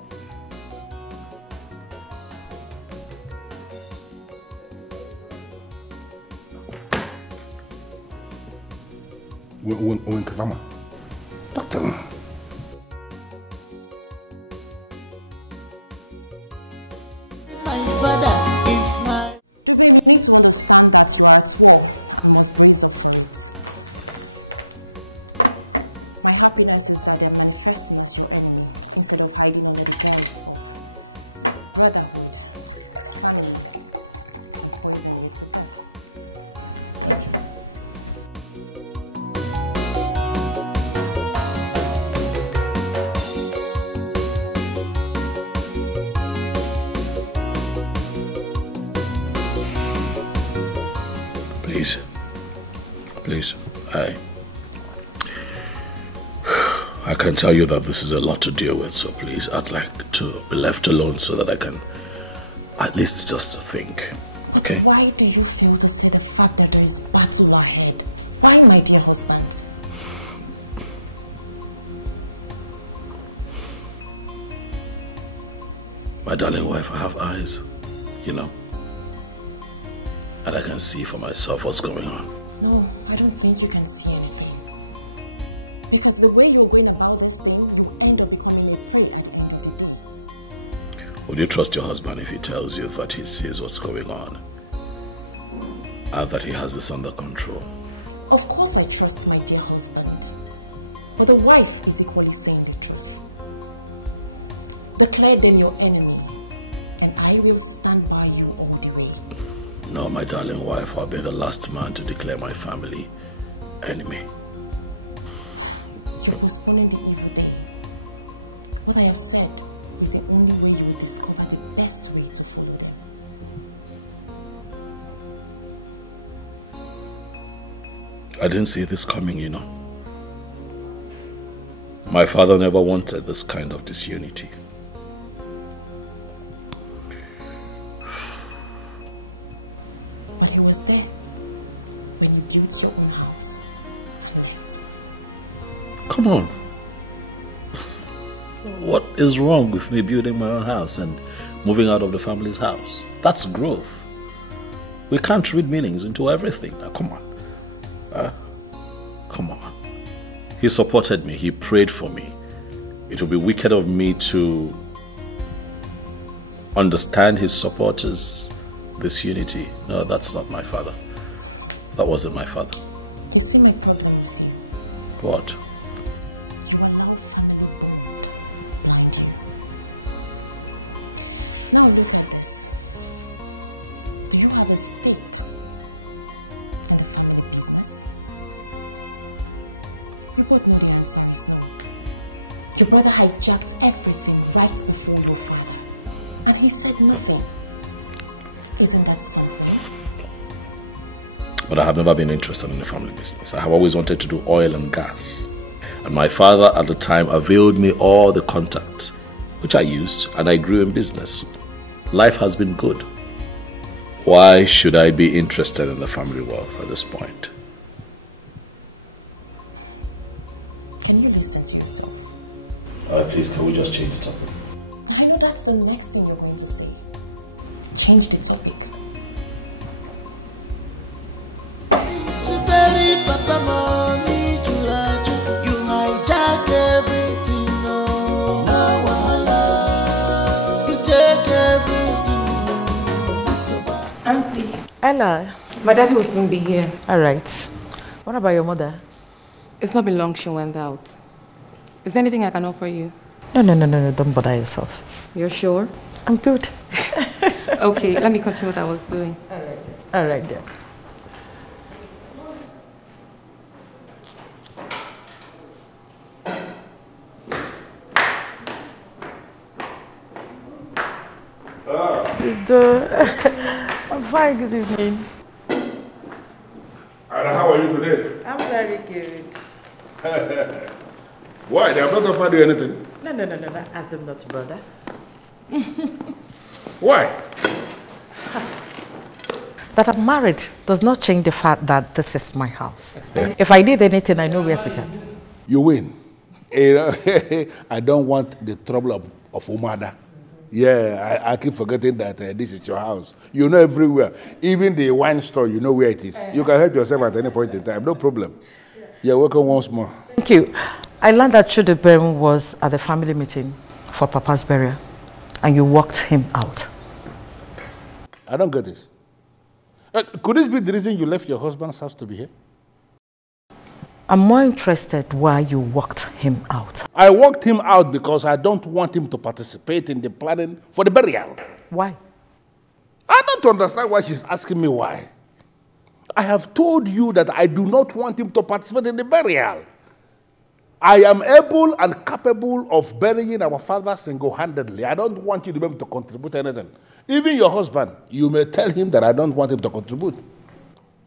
Doctor. My father is my... My happiness is that you're manifesting as your enemy instead of how you know the defense. Brother, Please, I can tell you that this is a lot to deal with, so please, I'd like to be left alone so that I can at least just think, okay? why do you feel to say the fact that there is battle ahead? Why, my dear husband? My darling wife, I have eyes, you know, and I can see for myself what's going on. No, I don't think you can see anything. Because the way you're going about this, you end up on your prayer. Would you trust your husband if he tells you that he sees what's going on and that he has this under control? Of course I trust my dear husband. But the wife is equally saying the truth. Declare them your enemy, and I will stand by you all the way. No, my darling wife, I'll be the last man to declare my family enemy. You're postponing the evil day. What I have said is the only way you will discover the best way to follow them. I didn't see this coming, you know. My father never wanted this kind of disunity. But he was there when you built your own house and left. Come on. What is wrong with me building my own house and moving out of the family's house? That's growth. We can't read meanings into everything. Now, come on. Come on. He supported me. He prayed for me. It would be wicked of me to understand his supporters' disunity. No, that's not my father. That wasn't my father. You see my problem? What? You are now family blind. Now look at this. Do you have a stake in family business? You both know the answer is no. Your brother hijacked everything right before your father, and he said nothing. Isn't that something? But I have never been interested in the family business. I have always wanted to do oil and gas. And my father at the time availed me all the contacts, which I used, and I grew in business. Life has been good. Why should I be interested in the family wealth at this point? Can you listen to yourself? Please, can we just change the topic? I know that's the next thing you're going to say. Change the topic. Papa money to you hijack everything, no wahala. You take everything. Auntie. Ella. My daddy will soon be here. Alright. What about your mother? It's not been long she went out. Is there anything I can offer you? No, don't bother yourself. You're sure? I'm good. Okay, let me continue what I was doing. Alright then. I'm fine, good evening. And how are you today? I'm very good. Why? They have not offered you anything? No. Ask them not, brother. Why? That I'm married does not change the fact that this is my house. If I did anything, I know where to get. You win. I don't want the trouble of Umada. Yeah, I keep forgetting that this is your house. You know everywhere. Even the wine store, you know where it is. You can help yourself at any point in time. No problem. You're welcome once more. Thank you. I learned that Chudubem was at the family meeting for Papa's burial, and you walked him out. I don't get this. Could this be the reason you left your husband's house to be here? I'm more interested why you walked him out. I walked him out because I don't want him to participate in the planning for the burial. Why? I don't understand why she's asking me why. I have told you that I do not want him to participate in the burial. I am able and capable of burying our father single-handedly. I don't want you to be able to contribute anything. Even your husband, you may tell him that I don't want him to contribute.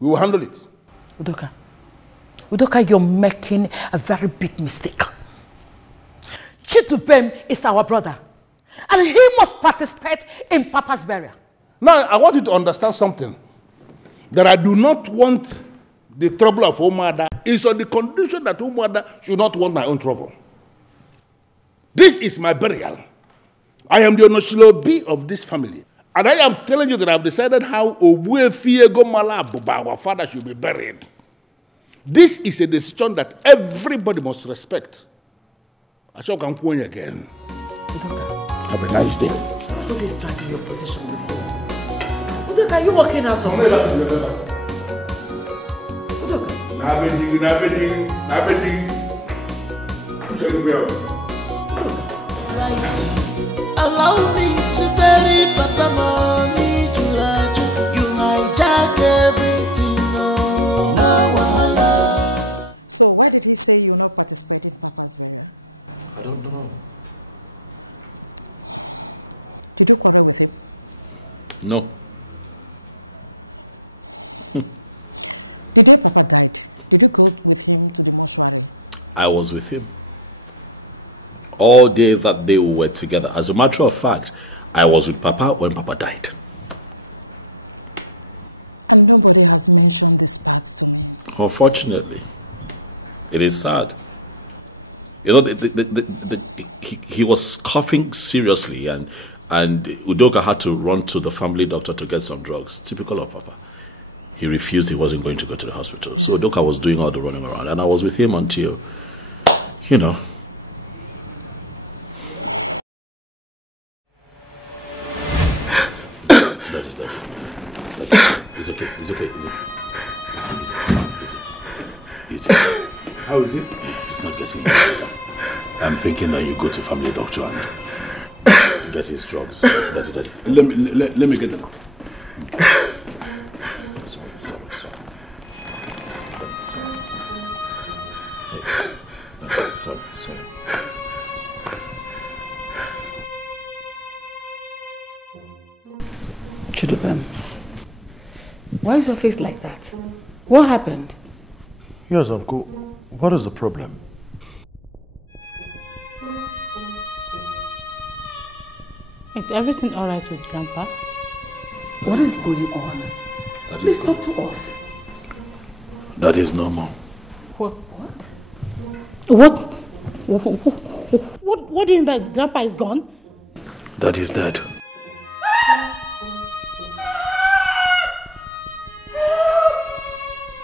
We will handle it. Udoka, you're making a very big mistake. Chidubem is our brother, and he must participate in Papa's burial. Now, I want you to understand something. That I do not want the trouble of Umada is on the condition that Umada should not want my own trouble. This is my burial. I am the Onoshilobi of this family. And I am telling you that I have decided how Obuefiego Malabuba, our father, should be buried. This is a decision that everybody must respect. I shall come point again. Have a nice day. Who is dragging your position with you? Udoka, are you walking out of here? Udoka. Allow me to bury Papa money to Laju. You hijack everything, no. So why did he say you will not participate in Papa's burial? I don't know. Did you cover with him? No. When Papa died, did you go with him to the mortuary? I was with him. All day that they were together. As a matter of fact, I was with Papa when Papa died. And nobody has mentioned this fact to you. Unfortunately, it is sad. You know, he was coughing seriously, and Udoka had to run to the family doctor to get some drugs. Typical of Papa. He refused, he wasn't going to go to the hospital. So Udoka was doing all the running around, and I was with him until, you know. It's okay. Easy. How is it? It's not getting better. I'm thinking that you go to family doctor and get his drugs. Daddy. Let me get them. Sorry. Sorry. Chidubem, why is your face like that? What happened? Yes, Uncle. What is the problem? Is everything all right with Grandpa? What is going on? Please talk to us. That is normal. What do you mean by Grandpa is gone? That is dead.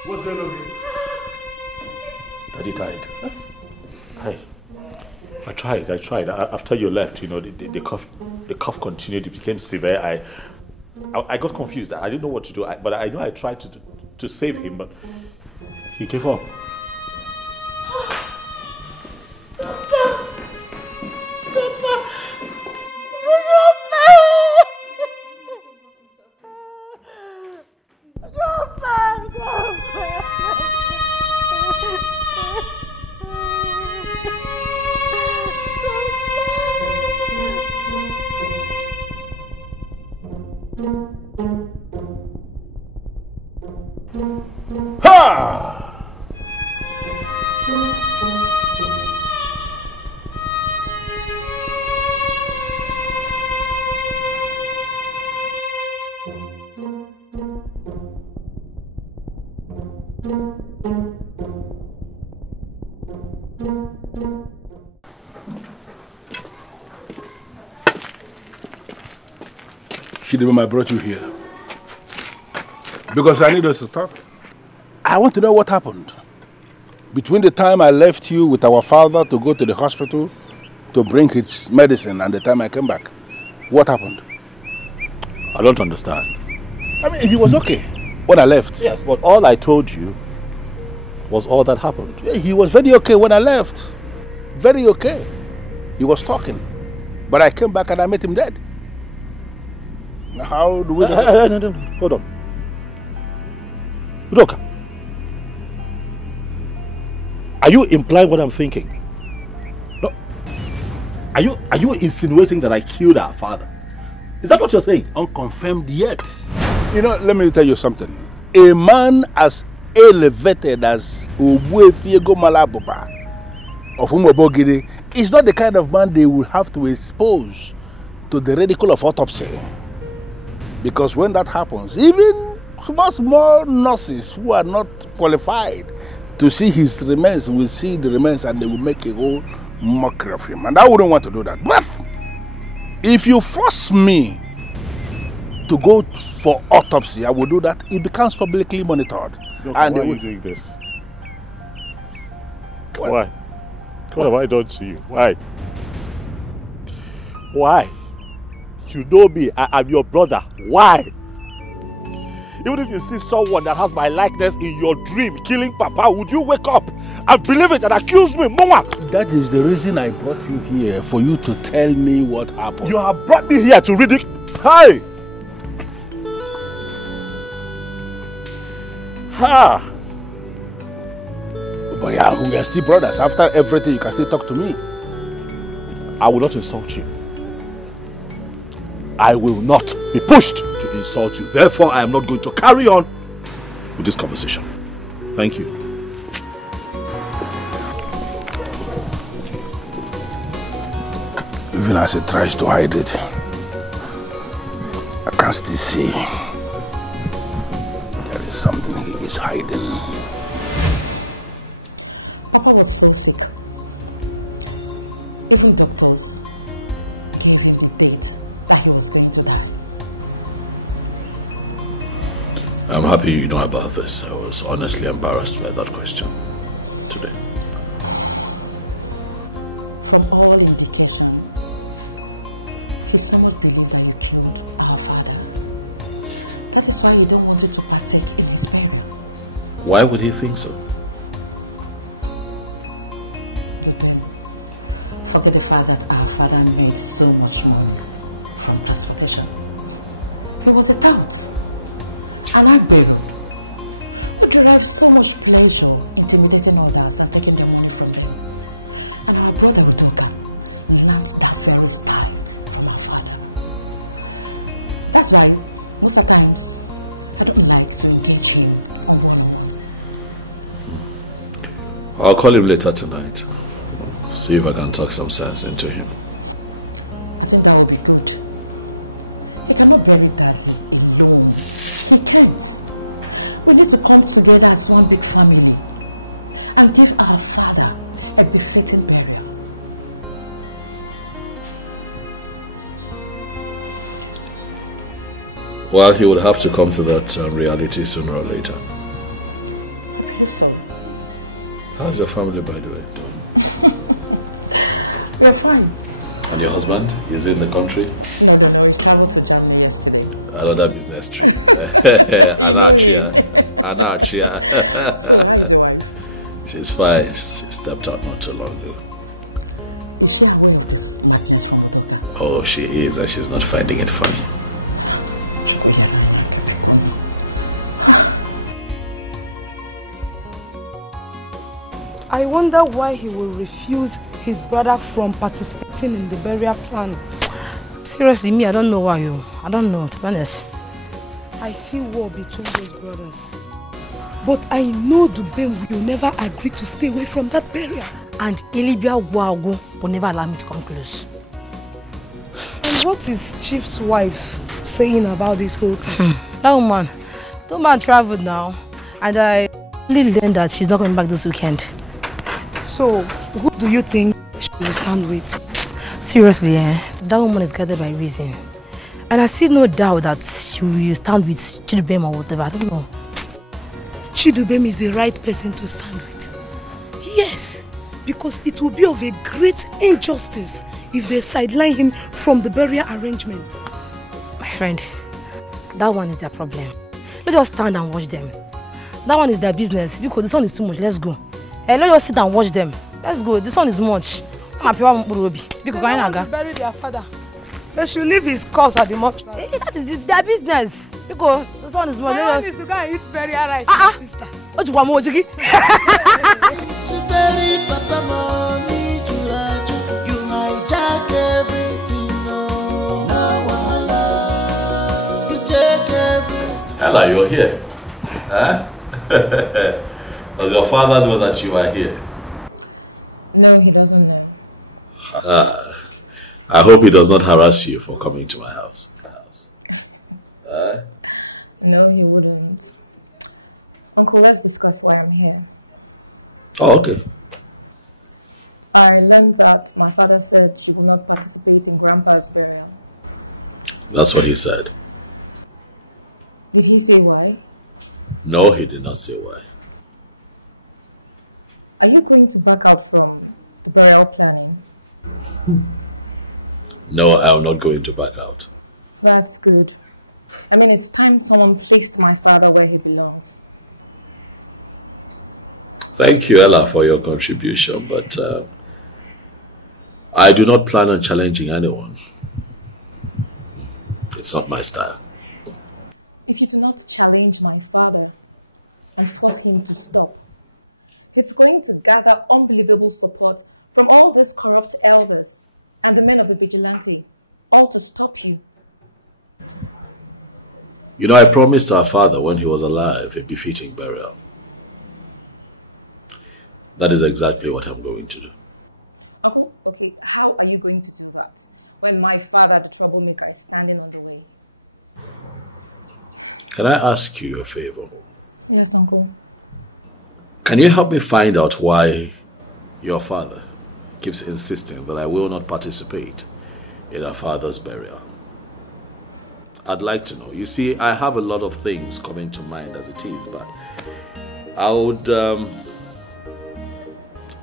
What's going on here? Daddy died. Hi. I tried. After you left, you know, the cough continued. It became severe. I got confused. I didn't know what to do. But I know I tried to save him, but he gave up. Ha! Chidimam, I brought you here because I need us to talk. I want to know what happened between the time I left you with our father to go to the hospital to bring his medicine and the time I came back. What happened? I don't understand. I mean, he was okay when I left. Yes, but all I told you was all that happened. Yeah, he was very okay when I left. Very okay. He was talking. But I came back and I met him dead. How do we... No, hold on. Udoka, are you implying what I'm thinking? No. Are you insinuating that I killed our father? Is that what you're saying? Unconfirmed yet. You know, let me tell you something. A man as elevated as Ogbuefiego Malabuba of Umobogiri is not the kind of man they will have to expose to the ridicule of autopsy. Because when that happens, even small nurses who are not qualified to see his remains will see the remains and they will make a whole mockery of him. And I wouldn't want to do that. But if you force me to go for autopsy, I will do that. It becomes publicly monitored. Look, and why are you doing this? Why? What have I done to you? Why? Why? You know me, I'm your brother. Why? Even if you see someone that has my likeness in your dream killing Papa, would you wake up and believe it and accuse me, Mama? That is the reason I brought you here, for you to tell me what happened. You have brought me here to ridicule. Hi! Ha! But yeah, we are still brothers. After everything, you can still talk to me. I will not insult you. I will not be pushed to insult you. Therefore, I am not going to carry on with this conversation. Thank you. Even as he tries to hide it, I can still see there is something he is hiding. Papa was so sick. Even doctors gave him the date that he was going to die. I'm happy you know about this. I was honestly embarrassed by that question today. From all implication, it's somewhat deliberate. That is why he don't want it to matter in his name. Why would he think so? Forget the fact that our father needs so much money from transportation. There was a doubt. And I did. We derive so much pleasure intimidating others and taking them in the country. And our brother Udoka demands partial star. That's why most of the times I don't like to engage you on the phone. I'll call him later tonight. See if I can talk some sense into him. I think that would be good. He cannot bury that if you don't. He can't. We need to come together as one big family and give our father a befitting burial. Well, he would have to come to that reality sooner or later. So, How's your family, by the way? we're fine. And your husband? Is he in the country? No, but I was traveling to Germany yesterday. Another business trip. Anarchia. She's fine. She stepped out not too long ago. Oh, she is, and she's not finding it funny. I wonder why he will refuse his brother from participating in the burial plan. Seriously, me, I don't know why. I don't know, to be honest. I see war between those brothers. But I know Dubem will never agree to stay away from that burial. And Ilibia Wago will never allow me to come close. And what is Chief's wife saying about this whole thing? That woman traveled now. And I only learned that she's not coming back this weekend. So, who do you think she will stand with? Seriously, that woman is guided by reason. And I see no doubt that she will stand with Chidubem or whatever. I don't know. Chidubem is the right person to stand with. Yes, because it will be of a great injustice if they sideline him from the burial arrangement. My friend, that one is their problem. Let's just stand and watch them. That one is their business. Because this one is too much. Let's go. Hey, let's just sit and watch them. Let's go. This one is much. They want to bury their father. They should leave his corpse at the mortuary. That is their business. Because this one is much. My one is to go and eat burial rice with my sister. What you want more, Jiggy? Ella, you're here. Huh? Does your father know that you are here? No, he doesn't know. I hope he does not harass you for coming to my house. No, he wouldn't. Uncle, let's discuss why I'm here. Oh, okay. I learned that my father said she will not participate in Grandpa's burial. That's what he said. Did he say why? No, he did not say why. Are you going to back out from the burial planning? No, I'm not going to back out. That's good. I mean, it's time someone placed my father where he belongs. Thank you, Ella, for your contribution, but I do not plan on challenging anyone. It's not my style. If you do not challenge my father and force him to stop, he's going to gather unbelievable support from all these corrupt elders and the men of the vigilante, all to stop you. You know, I promised our father when he was alive a befitting burial. That is exactly what I'm going to do. Okay, how are you going to do that when my father, the troublemaker, is standing on the way? Can I ask you a favor? Yes, Uncle. Can you help me find out why your father keeps insisting that I will not participate in our father's burial? I'd like to know. You see, I have a lot of things coming to mind as it is, but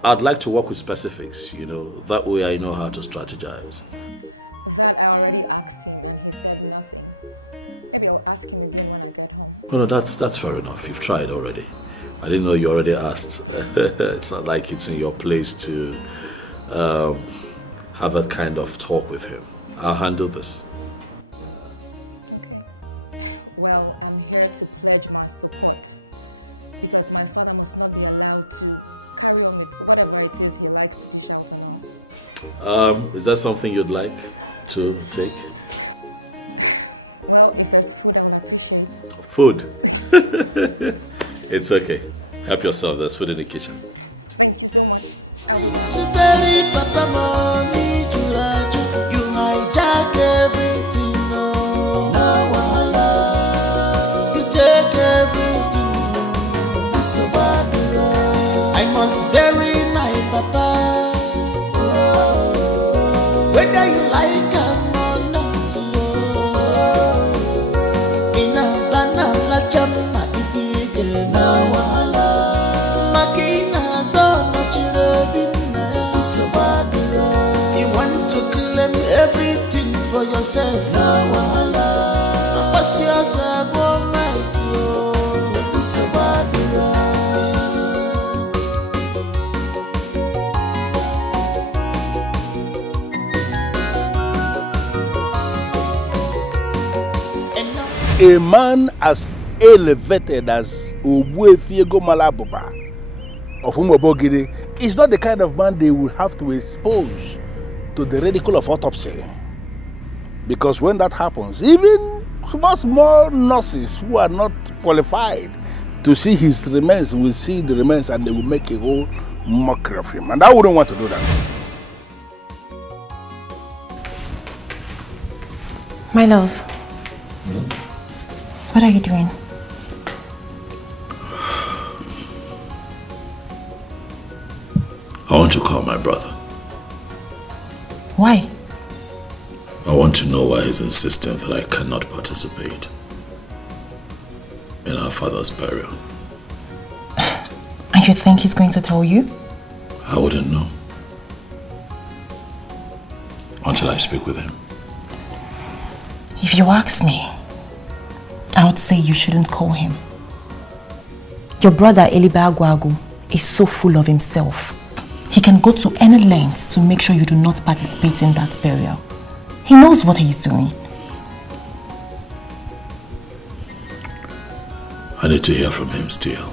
I'd like to work with specifics, you know, that way I know how to strategize. That I already asked him, but he said nothing. Maybe I'll ask him again when I get home. Oh, no, that's fair enough. You've tried already. I didn't know you already asked. It's not like it's in your place to have that kind of talk with him. I'll handle this. Well, I'm here to pledge my support because my father must not be allowed to carry on with whatever it is he likes to tell. Is that something you'd like to take? Well, because food and nutrition. Food? It's okay. Help yourself. There's food in the kitchen. I must bury my papa, whether you like him or not. In a banana chama if you get now, Makina so much you want to claim everything for yourself now. What's yours? It's a bad A man as elevated as Ogbuefiego Malabuba of Umobogiri is not the kind of man they will have to expose to the ridicule of autopsy. Because when that happens, even small nurses who are not qualified to see his remains, will see the remains and they will make a whole mockery of him. And I wouldn't want to do that. My love, what are you doing? I want to call my brother. Why? I want to know why he's insisting that I cannot participate in our father's burial. And you think he's going to tell you? I wouldn't know until I speak with him. If you ask me, I would say you shouldn't call him. Your brother Eliba Agwagu is so full of himself. He can go to any length to make sure you do not participate in that burial. He knows what he's doing. I need to hear from him still.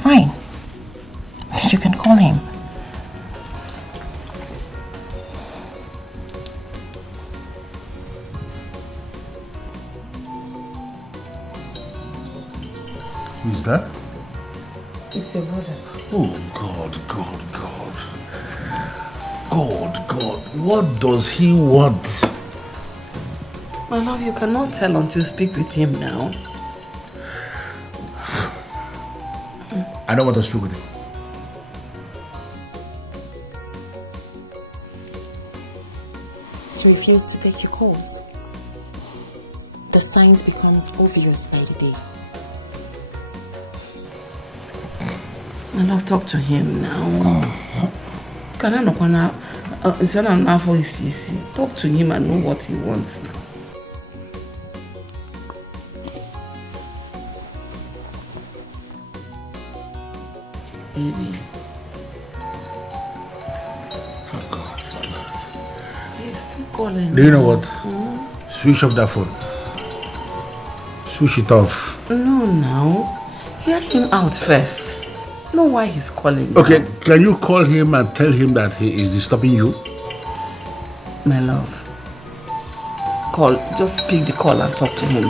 Fine. You can call him. Who's that? It's your brother. Oh, God. What does he want? My love, you cannot tell until you speak with him now. I don't want to speak with him. He refused to take your calls. The signs becomes obvious by the day. My love, talk to him now. Talk to him and know what he wants. Baby. Oh God. He's still calling. Do you know what? Switch off that phone. Switch it off. No, now. Hear him out first. Know why he's calling. Okay, can you call him and tell him that he is disturbing you? My love. Call. Just pick the call and talk to him.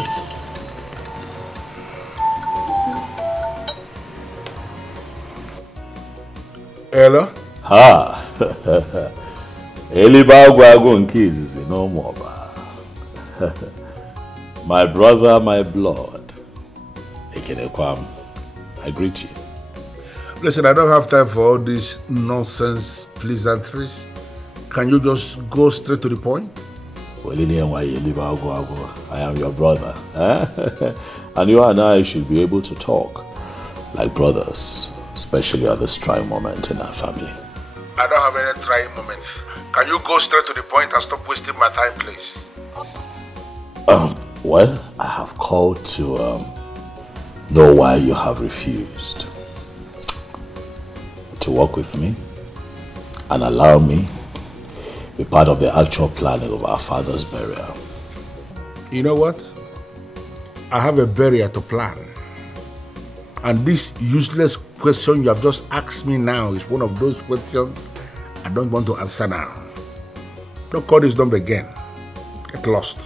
Hello? Ha! Eliba Agwagu nke izizi no more. My brother, my blood. Ekenekwam, I greet you. Listen, I don't have time for all these nonsense pleasantries. Can you just go straight to the point? Well, I am your brother. And you and I should be able to talk like brothers, especially at this trying moment in our family. I don't have any trying moment. Can you go straight to the point and stop wasting my time, please? Well, I have called to know why you have refused to work with me and allow me be part of the actual planning of our father's burial. You know what? I have a burial to plan. And this useless question you have just asked me now is one of those questions I don't want to answer now. Don't call this number again. Get lost.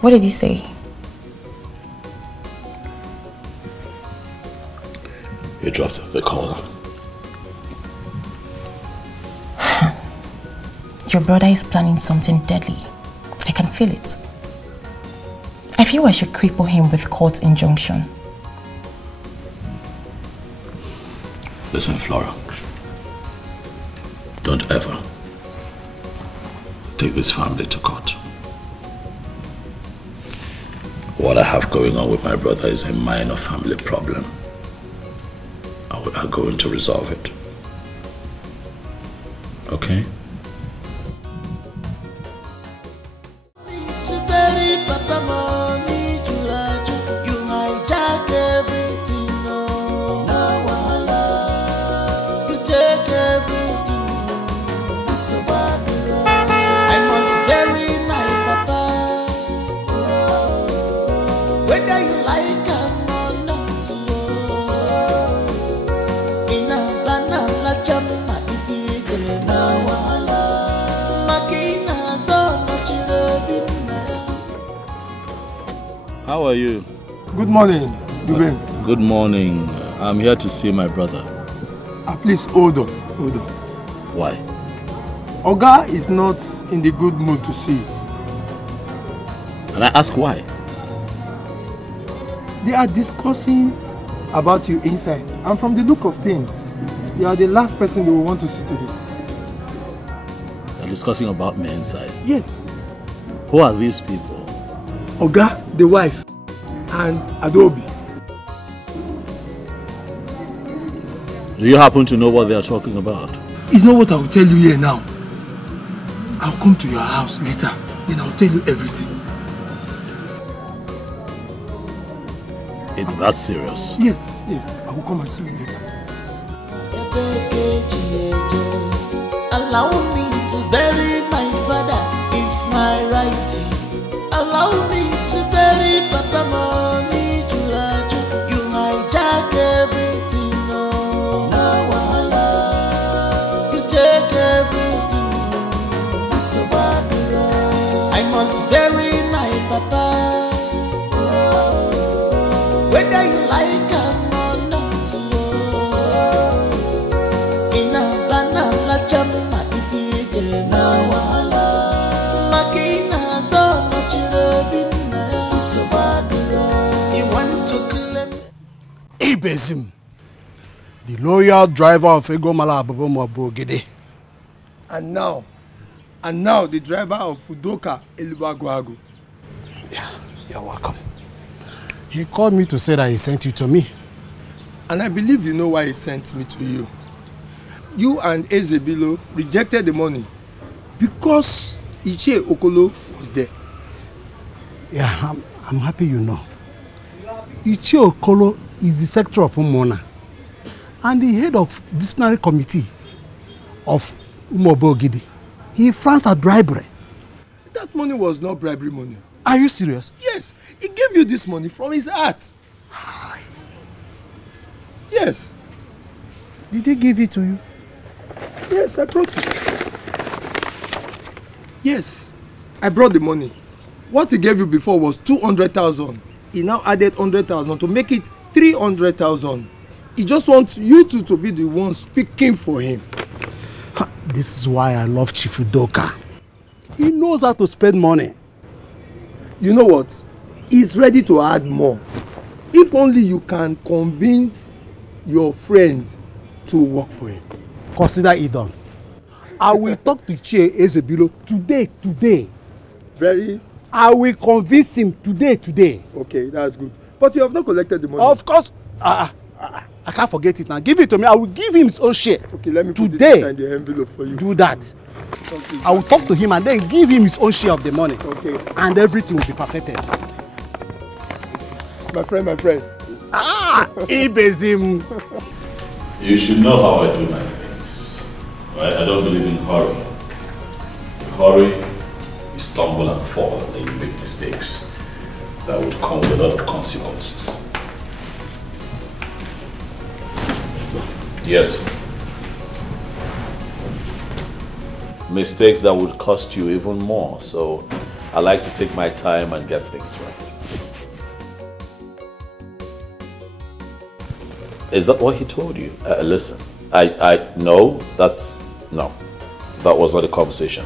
What did you say? You dropped the call. Your brother is planning something deadly. I can feel it. I feel I should cripple him with court injunction. Listen, Flora. Don't ever take this family to court. What I have going on with my brother is a minor family problem. We are going to resolve it. Okay? Whether you like or not, How are you? Good morning, Dubem. Good morning. I'm here to see my brother. Please hold on. Why? Oga is not in the good mood to see you. And I ask why? They are discussing about you inside, and from the look of things, you are the last person they will want to see today. They're discussing about me inside? Yes. Who are these people? Oga, the wife, and Adobe. Do you happen to know what they are talking about? It's not what I will tell you here now. I'll come to your house later, then I'll tell you everything. It's that serious? Yes. I will come and see you later. Allow me to bury my father, it's my right. Allow me to bury Papa Money Julaju. You hijack everything, no wahala. You take everything, it's a bad road. I must bury my papa. Whether you like him or not, in a banana chama if you get no wahala. Makina so much loving, so bad. You want to claim Ibezim, the loyal driver of Egomala Abobomo Bogede. And now the driver of Udoka Elubagwago. Yeah, you're welcome. He called me to say that he sent you to me. And I believe you know why he sent me to you. You and Ezebilo rejected the money because Ichie Okolo was there. Yeah, I'm happy you know. Ichie Okolo is the secretary of Umona and the head of disciplinary committee of Umobogidi. He fronts at bribery. That money was not bribery money. Are you serious? Yes, he gave you this money from his heart. Yes. Did he give it to you? Yes, I brought it. Yes, I brought the money. What he gave you before was 200,000. He now added 100,000 to make it 300,000. He just wants you two to be the one speaking for him. This is why I love Chief Udoka. He knows how to spend money. You know what? He's ready to add more. If only you can convince your friend to work for him. Consider it done. I will talk to Chie Ezebilo today. I will convince him today. Okay, that's good. But you have not collected the money. Of course. I can't forget it now. Give it to me. I will give him his own share. Okay, let me put today. This inside the envelope for you. Do that. Okay. I will talk to him and then give him his own share of the money. Okay. And everything will be perfected. My friend. Ibezim. You should know how I do my things. Right? I don't believe in hurry. In hurry, you stumble and fall and you make mistakes that would come with a lot of consequences. Yes. Mistakes that would cost you even more. So I like to take my time and get things right. Is that what he told you? Listen, no, that was not a conversation.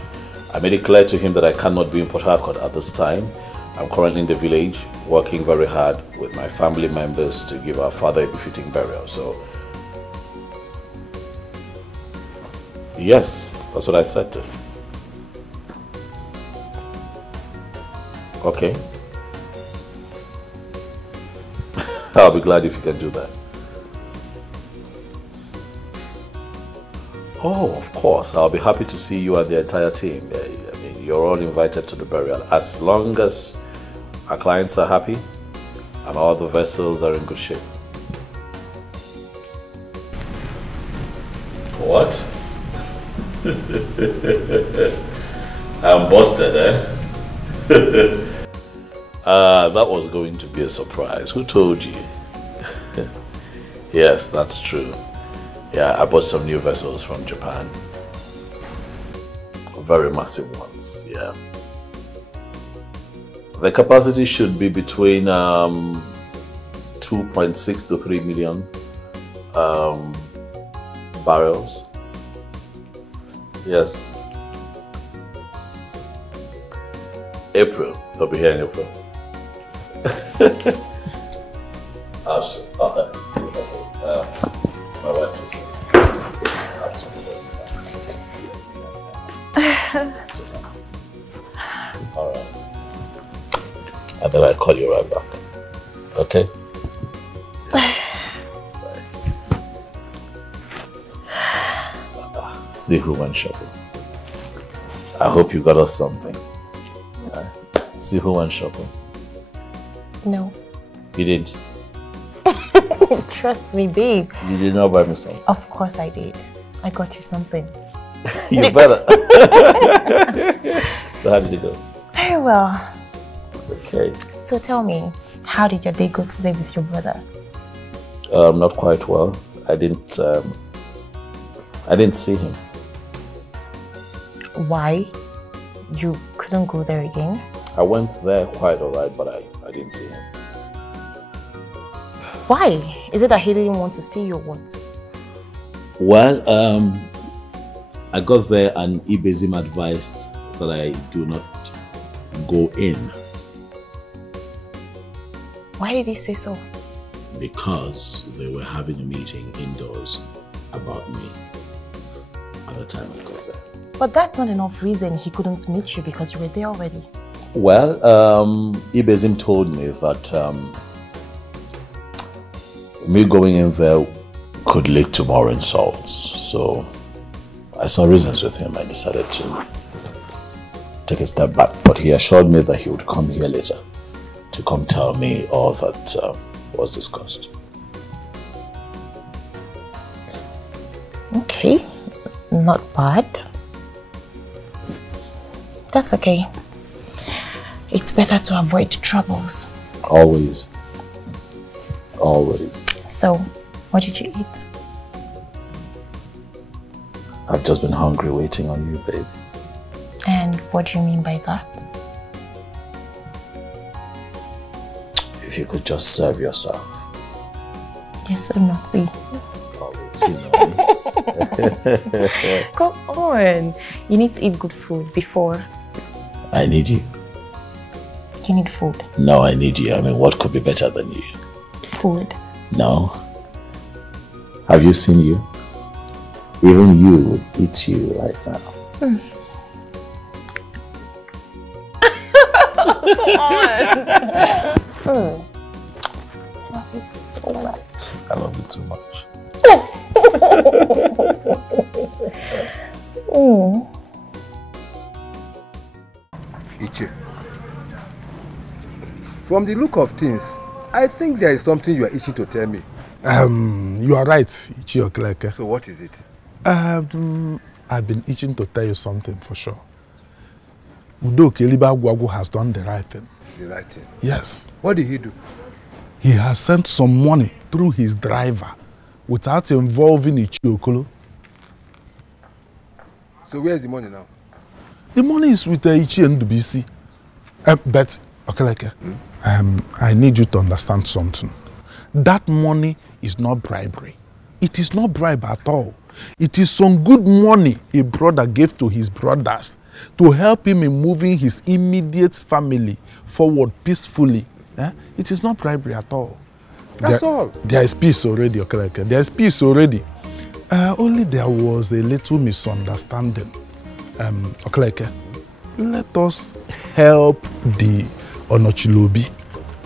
I made it clear to him that I cannot be in Port Harcourt at this time. I'm currently in the village, working very hard with my family members to give our father a befitting burial. So, yes, that's what I said to him. Okay. I'll be glad if you can do that. Oh, of course. I'll be happy to see you and the entire team. I mean, you're all invited to the burial. As long as our clients are happy and all the vessels are in good shape. What? I'm busted, eh? That was going to be a surprise. Who told you? Yes, that's true. Yeah, I bought some new vessels from Japan. Very massive ones, yeah. The capacity should be between 2.6 to 3 million barrels. Yes. April. They'll be here in April. Absolutely. My wife just all right. And then I'll call you right back. Okay? See who went shopping. I hope you got us something. See who went shopping. No. You didn't? Trust me, babe. You did not buy me something. Of course I did. I got you something. You better. So how did it go? Very well. Okay. So tell me, how did your day go today with your brother? Not quite well. I didn't see him. Why? You couldn't go there again? I went there quite alright, but I didn't see him. Why? Is it that he didn't want to see you or what? Well, I got there and Ibezim advised that I do not go in. Why did he say so? Because they were having a meeting indoors about me at the time I got there. But that's not enough reason he couldn't meet you because you were there already. Well, Ibezim told me that me going in there could lead to more insults. So I saw reasons with him. I decided to take a step back. But he assured me that he would come here later to come tell me all that was discussed. Okay, not bad. That's okay. It's better to avoid troubles. Always. Always. So, what did you eat? I've just been hungry waiting on you, babe. And what do you mean by that? If you could just serve yourself. You're so naughty. Always, you know me. Come on. You need to eat good food before. I need you. You need food. No, I need you. I mean, what could be better than you? Food. No. Have you seen you? Even you would eat you right now. Mm. I love you so much. I love you too much. Ichi, from the look of things, I think there is something you are itching to tell me. You are right, Ichi Okeleke. So what is it? I've been itching to tell you something for sure. Udo Kelibagwagu has done the right thing. The right thing? Yes. What did he do? He has sent some money through his driver without involving Ichi Okolo. So where is the money now? The money is with Ichi and BC. But, Okeleke, I need you to understand something. That money is not bribery. It is not bribe at all. It is some good money a brother gave to his brothers to help him in moving his immediate family forward peacefully. It is not bribery at all. That's all. There is peace already, Okeleke. There is peace already. Only there was a little misunderstanding. Okeleke, let us help the Onochilobi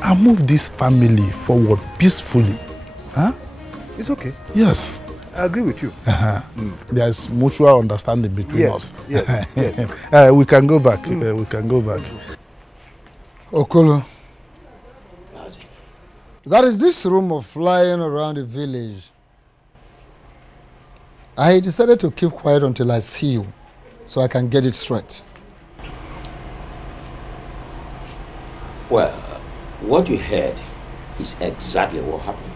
and move this family forward peacefully. Huh? It's okay. Yes. I agree with you. There is mutual understanding between us. Yes, yes. We can go back. We can go back. Okolo, there is this rumor flying around the village. I decided to keep quiet until I see you, so I can get it straight. Well, what you heard is exactly what happened.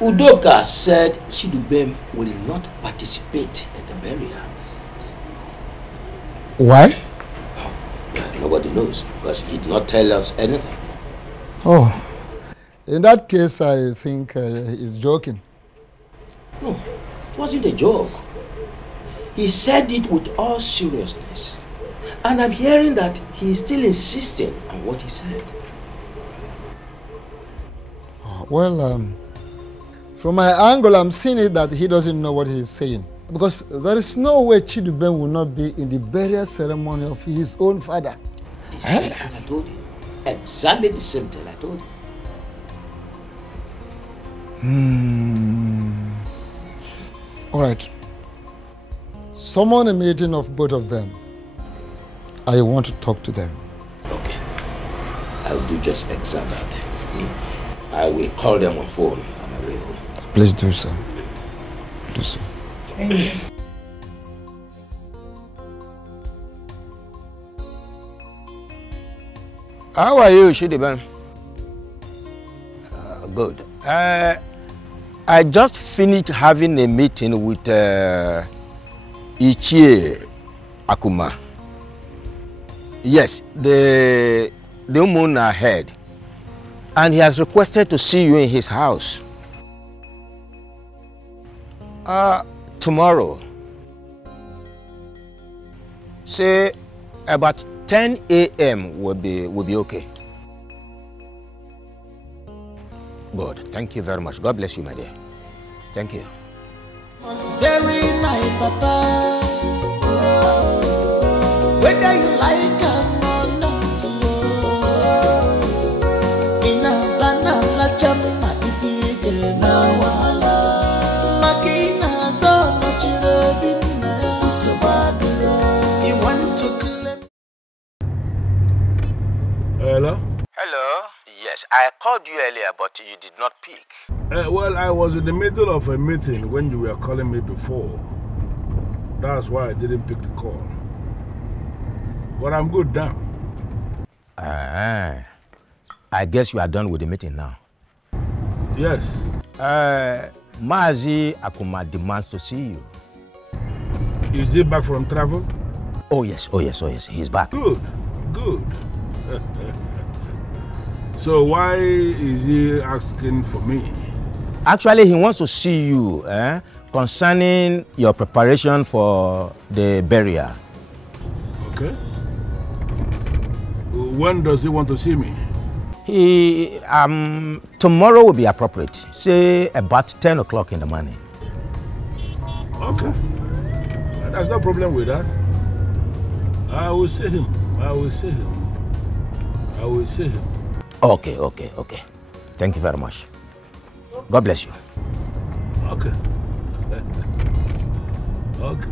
Udoka said Chidubem will not participate in the burial. Why? Nobody knows because he did not tell us anything. Oh, in that case, I think he's joking. No, it wasn't a joke. He said it with all seriousness. And I'm hearing that he's still insisting on what he said. Well, from my angle, I'm seeing it that he doesn't know what he's saying. Because there is no way Chidubem will not be in the burial ceremony of his own father. The same thing I told him. Exactly the same thing I told him. All right. Summon a meeting of both of them. I want to talk to them. Okay. I'll do just exactly that. I will call them on phone. I'm available. Please do so. Do so. How are you, Chidubem? Good. I just finished having a meeting with Ichie Akuma. Yes, the moon ahead. And he has requested to see you in his house. Tomorrow. Say about 10 a.m. will be okay. Good. Thank you very much. God bless you, my dear. Thank you. Was very nice, Papa. Whether you like him or not, in a banana chama if you get now, Makina so much loving, so bad. You want to claim. Hello? Hello? Yes, I called you earlier, but you did not pick. Well, I was in the middle of a meeting when you were calling me before. That's why I didn't pick the call. But I'm good now. I guess you are done with the meeting now. Yes. Mazi Akuma demands to see you. Is he back from travel? Oh yes, he's back. Good. So why is he asking for me? Actually, he wants to see you concerning your preparation for the burial. Okay. When does he want to see me? Tomorrow will be appropriate. Say about 10 o'clock in the morning. Okay. There's no problem with that. I will see him. Okay. Thank you very much. God bless you. Okay. Okay.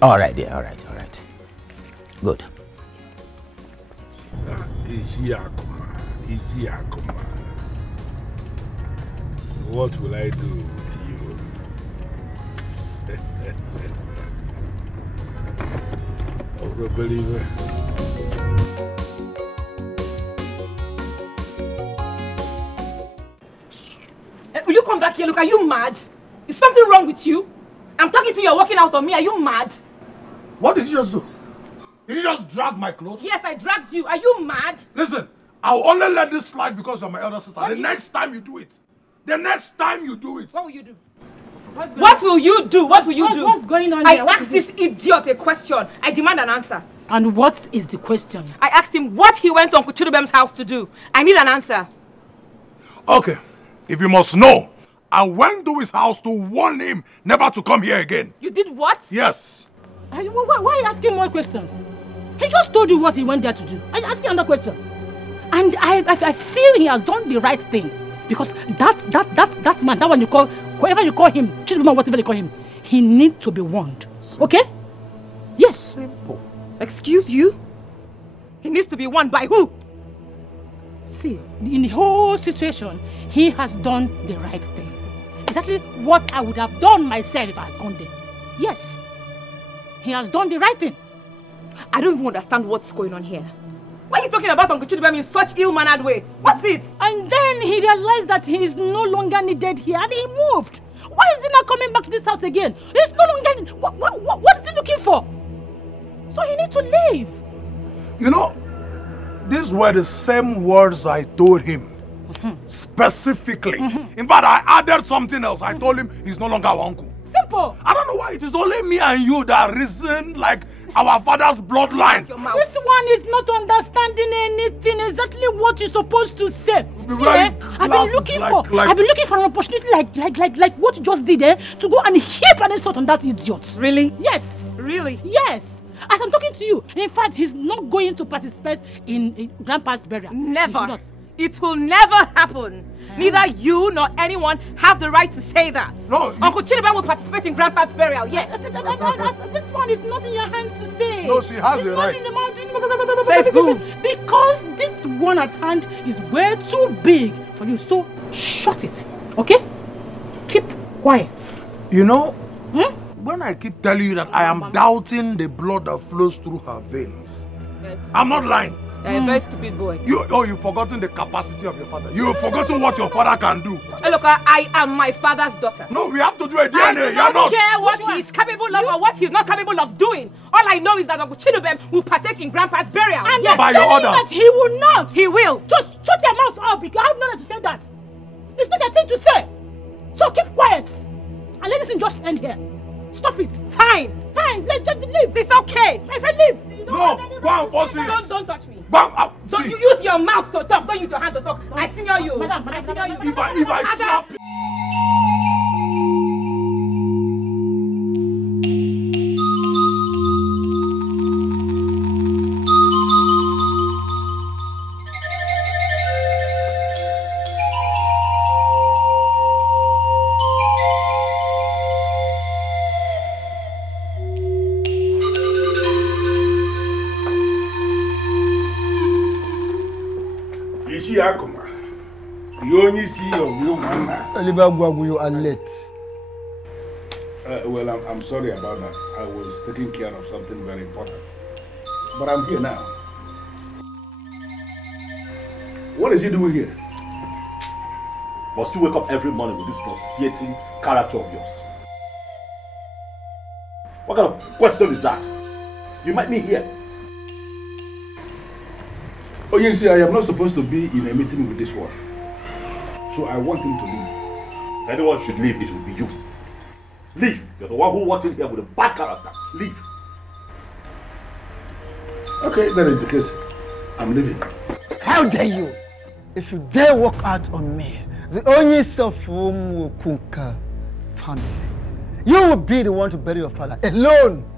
All right, dear. All right. Good. Ichie Akuma. What will I do with you? Oh, believer. Will you come back here? Look, are you mad? Is something wrong with you? I'm talking to you, you're walking out on me. Are you mad? What did you just do? Did you just drag my clothes? Yes, I dragged you. Are you mad? Listen, I'll only let this slide because you're my elder sister. The next time you do it. What will you do? What will you do? What's going on here? I asked this idiot a question. I demand an answer. And what is the question? I asked him what he went to Uncle Chidubem's house to do. I need an answer. Okay, if you must know, I went to his house to warn him never to come here again. You did what? Yes. Why are you asking more questions? He just told you what he went there to do. Are you asking another question? And I feel he has done the right thing. Because that man, that one you call, whoever you call him, Chidubem, whatever you call him, he needs to be warned. Okay? Yes. Simple. Excuse you? He needs to be warned by who? See, in the whole situation, he has done the right thing. Exactly what I would have done myself if I had gone there. Yes. He has done the right thing. I don't even understand what's going on here. Why are you talking about Uncle Chidubem in such ill-mannered way? What's it? And then he realized that he is no longer needed here and he moved. Why is he not coming back to this house again? He's no longer... What is he looking for? So he needs to leave. You know, these were the same words I told him. Specifically. In fact, I added something else. I told him he's no longer our uncle. Simple. I don't know why it is only me and you that reason like our father's bloodline. This one is not understanding anything, exactly what you're supposed to say. See, I've been looking for an opportunity like what you just did to go and heap an insult on that idiot. Really? Yes. Really? Yes. As I'm talking to you, in fact, he's not going to participate in Grandpa's burial. Never. It will never happen. Neither you nor anyone have the right to say that. No, Uncle Chidubem will participate in Grandpa's burial, yes. This one is not in your hands to say. No, she has the right. Says who? Because this one at hand is way too big for you. So shut it, okay? Keep quiet. You know, when I keep telling you that I am doubting the blood that flows through her veins, I'm not lying. You're a very stupid boy. You've forgotten the capacity of your father. You've forgotten what your father can do. Look, I am my father's daughter. No, we have to do a DNA. I don't care what he's capable of or what he's not capable of doing. All I know is that Uncle Chidubem will partake in Grandpa's burial. And yes. by your orders. That he will not. He will. Just shut your mouth up because I have no right to say that. It's not a thing to say. So keep quiet. And let this thing just end here. Stop it. Fine. Fine. Let's just leave. It's okay. My friend, leave. No, go and force it. Don't touch me. Don't you use your mouth to talk. Don't use your hand to talk. I senior you. Madam, I senior you. If I slap you. You only see your real man. You are late. Well, I'm sorry about that. I was taking care of something very important. But I'm here now. What is he doing here? Must you wake up every morning with this nauseating character of yours? What kind of question is that? You met me here. Oh, you see, I am not supposed to be in a meeting with this one. So I want him to leave. If anyone should leave, it will be you. Leave. You're the one who walked in here with a bad character. Leave. Okay, that is the case. I'm leaving. How dare you? If you dare walk out on me, the only son of whom will conquer family, you will be the one to bury your father alone.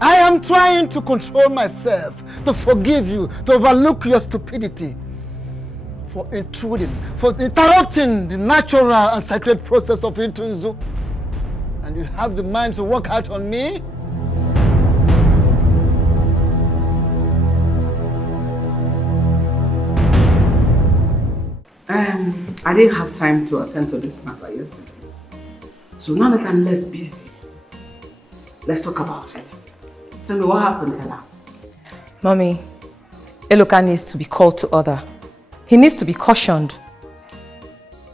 I am trying to control myself, to forgive you, to overlook your stupidity, for intruding, for interrupting the natural and sacred process of Intunzu. And you have the mind to walk out on me? I didn't have time to attend to this matter yesterday. So now that I'm less busy, let's talk about it. Tell me what happened, Ella. Mommy, Eloka needs to be called to order. He needs to be cautioned.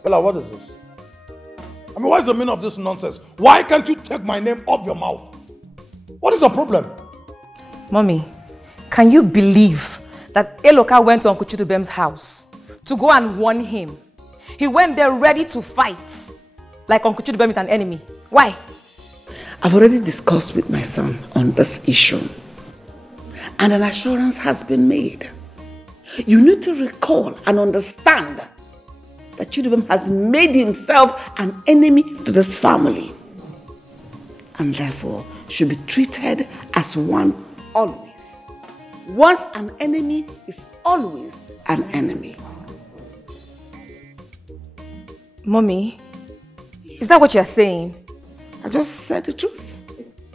Ella, what is this? I mean, what is the meaning of this nonsense? Why can't you take my name off your mouth? What is the problem? Mommy, can you believe that Eloka went to Uncle Chidubem's house to go and warn him? He went there ready to fight, like Uncle Chidubem is an enemy. Why? I've already discussed with my son on this issue, and an assurance has been made. You need to recall and understand that Chidubem has made himself an enemy to this family, and therefore should be treated as one always. Once an enemy is always an enemy. Mommy, is that what you're saying? I just said the truth.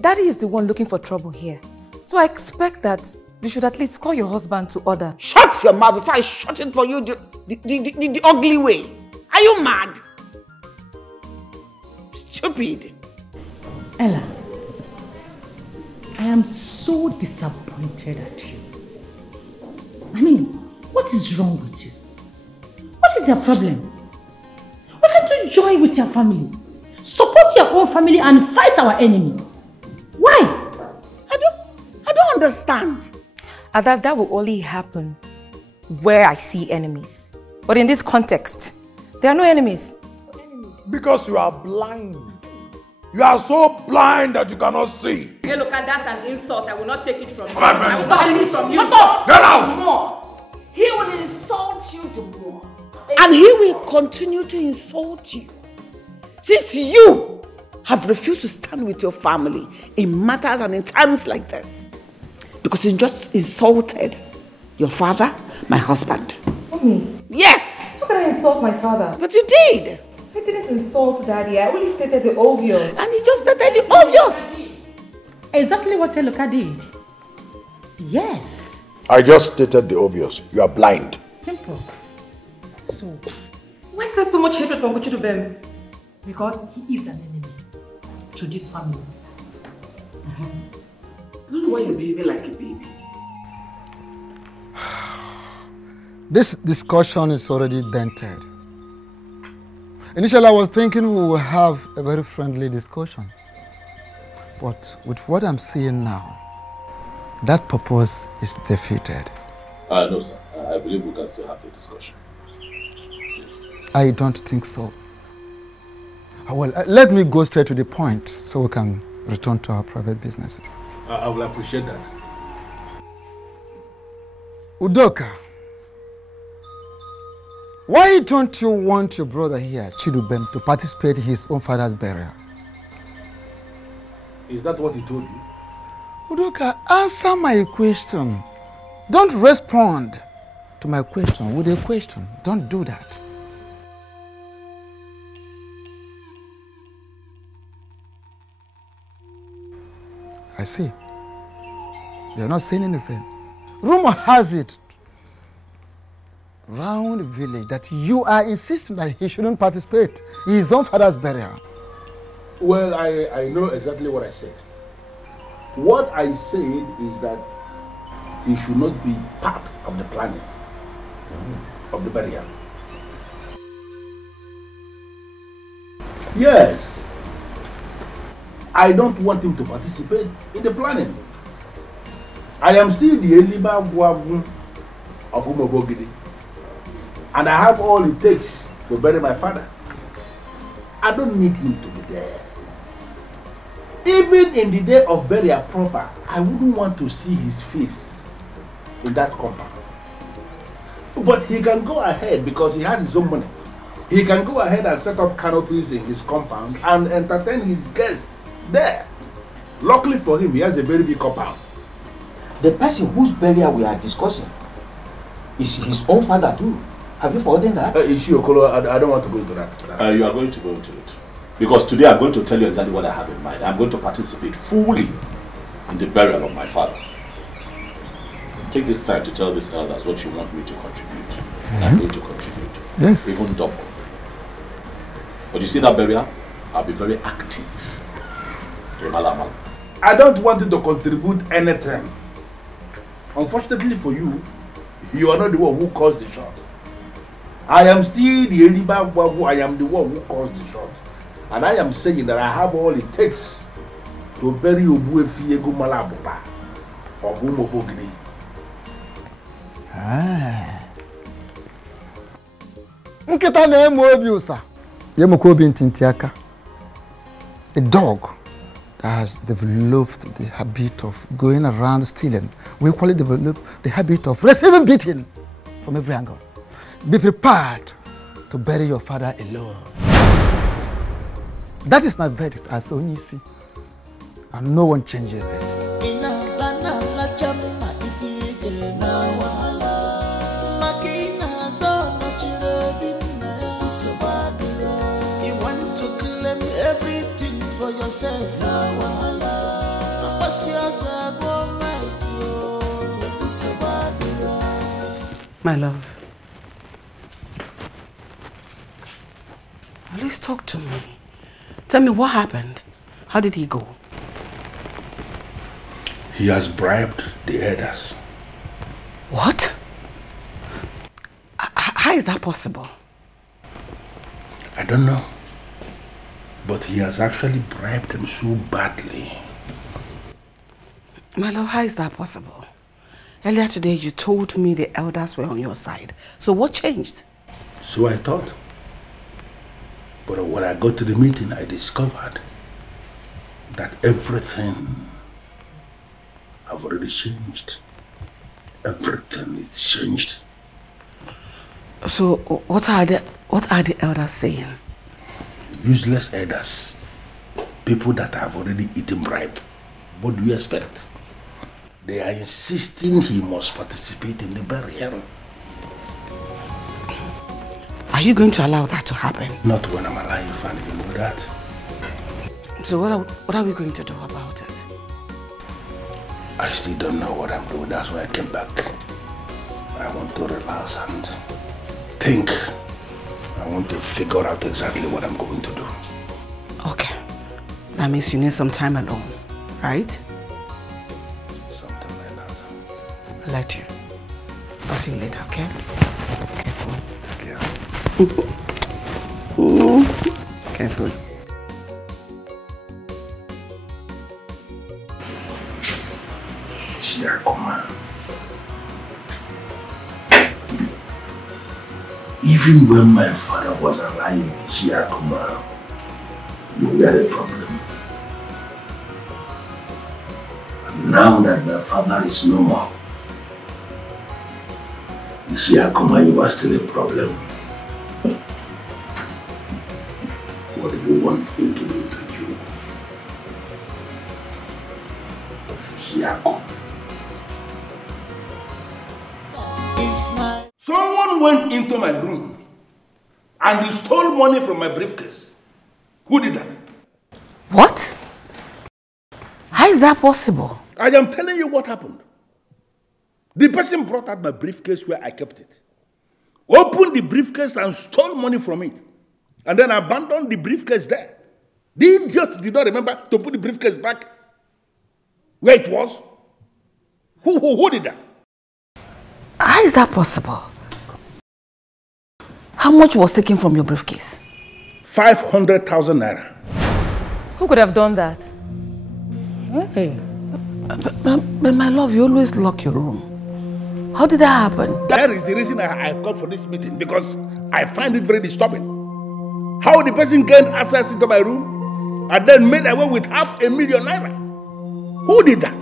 Daddy is the one looking for trouble here. So I expect that you should at least call your husband to order. Shut your mouth before I shut it for you the ugly way. Are you mad? Stupid. Ella, I am so disappointed at you. I mean, what is wrong with you? What is your problem? Why can't you join with your family. Support your own family and fight our enemy. Why? I don't understand. And that will only happen where I see enemies. But in this context, there are no enemies. Because you are blind. You are so blind that you cannot see. Hey, look, that's an insult. I will not take it from you. I will not take it from you. Shut up! Get out! More. He will insult you the more. And he will continue to insult you. Since you have refused to stand with your family in matters and in times like this. Because you just insulted your father, my husband. Mommy. Yes! How can I insult my father? But you did. I didn't insult Daddy. I only stated the obvious. And he just stated the obvious. Exactly what Eloka did. Yes. I just stated the obvious. You are blind. Simple. So, why is there so much hatred from Chidubem? Because he is an enemy to this family. I don't know why you're behaving like a baby. This discussion is already dented. Initially, I was thinking we will have a very friendly discussion. But with what I'm seeing now, that purpose is defeated. No, sir. I believe we can still have the discussion. I don't think so. Well, let me go straight to the point so we can return to our private businesses. I will appreciate that. Udoka, why don't you want your brother here, Chidubem, to participate in his own father's burial? Is that what he told you? Udoka, answer my question. Don't respond to my question with a question. Don't do that. I see. You're not saying anything. Rumor has it round the village that you are insisting that he shouldn't participate in his own father's burial. Well, I know exactly what I said. What I said is that he should not be part of the planning of the burial. Yes. I don't want him to participate in the planning. I am still the Eliba Guavu of Umobogidi. And I have all it takes to bury my father. I don't need him to be there. Even in the day of burial proper, I wouldn't want to see his face in that compound. But he can go ahead because he has his own money. He can go ahead and set up canopies in his compound and entertain his guests there. Luckily for him, he has a very big compound. The person whose burial we are discussing is his own father too. Have you forgotten that? Okolo, I don't want to go into that. You are going to go into it. Because today I'm going to tell you exactly what I have in mind. I'm going to participate fully in the burial of my father. Take this time to tell these elders what you want me to contribute. And I'm going to contribute. Yes. Even double. But you see that burial? I'll be very active. I don't want you to contribute anything. Unfortunately for you, you are not the one who caused the shot. I am still the Eliba Wabu. I am the one who caused the shot. And I am saying that I have all it takes to bury Obuefi Ego Malabuba of Umobogini. Nkita na emu obi usa. Yemoko obi ntintiaka. A dog that has developed the habit of going around stealing. We call it develop the habit of receiving beating from every angle. Be prepared to bury your father alone. That is my verdict as Onyisi. And no one changes it. You want to claim everything for yourself. My love, please talk to me. Tell me what happened. How did he go? He has bribed the elders. What? How is that possible? I don't know. But he has actually bribed them so badly. My love, how is that possible? Earlier today, you told me the elders were on your side. So what changed? So I thought. But when I got to the meeting, I discovered that everything have already changed. Everything is changed. So what are the elders saying? Useless elders. People that have already eaten bribe. What do you expect? They are insisting he must participate in the burial. Are you going to allow that to happen? Not when I'm alive, and you know that. So what are we going to do about it? I still don't know what I'm doing. That's why I came back. I want to relax and think. I want to figure out exactly what I'm going to do. Okay. That means you need some time alone, right? Something like that. I'll let you. I'll see you later, okay? Careful. Careful. Even when my father was alive, Shiakuma, you were a problem. And now that my father is no more, Shiakuma, you are still a problem. What do you want me to do to you? Shiakuma. Someone went into my room and he stole money from my briefcase. Who did that? What? How is that possible? I am telling you what happened. The person brought out my briefcase where I kept it, opened the briefcase and stole money from it, and then abandoned the briefcase there. The idiot did not remember to put the briefcase back where it was. Who did that? How is that possible? How much was taken from your briefcase? 500,000 naira. Who could have done that? Hey. But my love, you always lock your room. How did that happen? That is the reason I've come for this meeting, because I find it very disturbing. How the person gained access into my room and then made away with 500,000 naira. Who did that?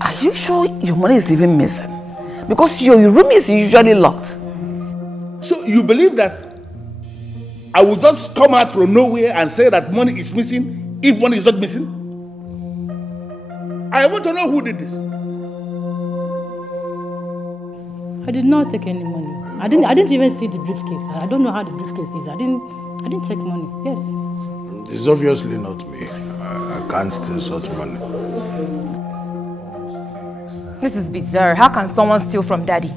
Are you sure your money is even missing? Because your room is usually locked. So you believe that I will just come out from nowhere and say that money is missing if money is not missing? I want to know who did this. I did not take any money. I didn't even see the briefcase. I don't know how the briefcase is. I didn't take money. Yes. It's obviously not me. I can't steal such money. This is bizarre. How can someone steal from Daddy?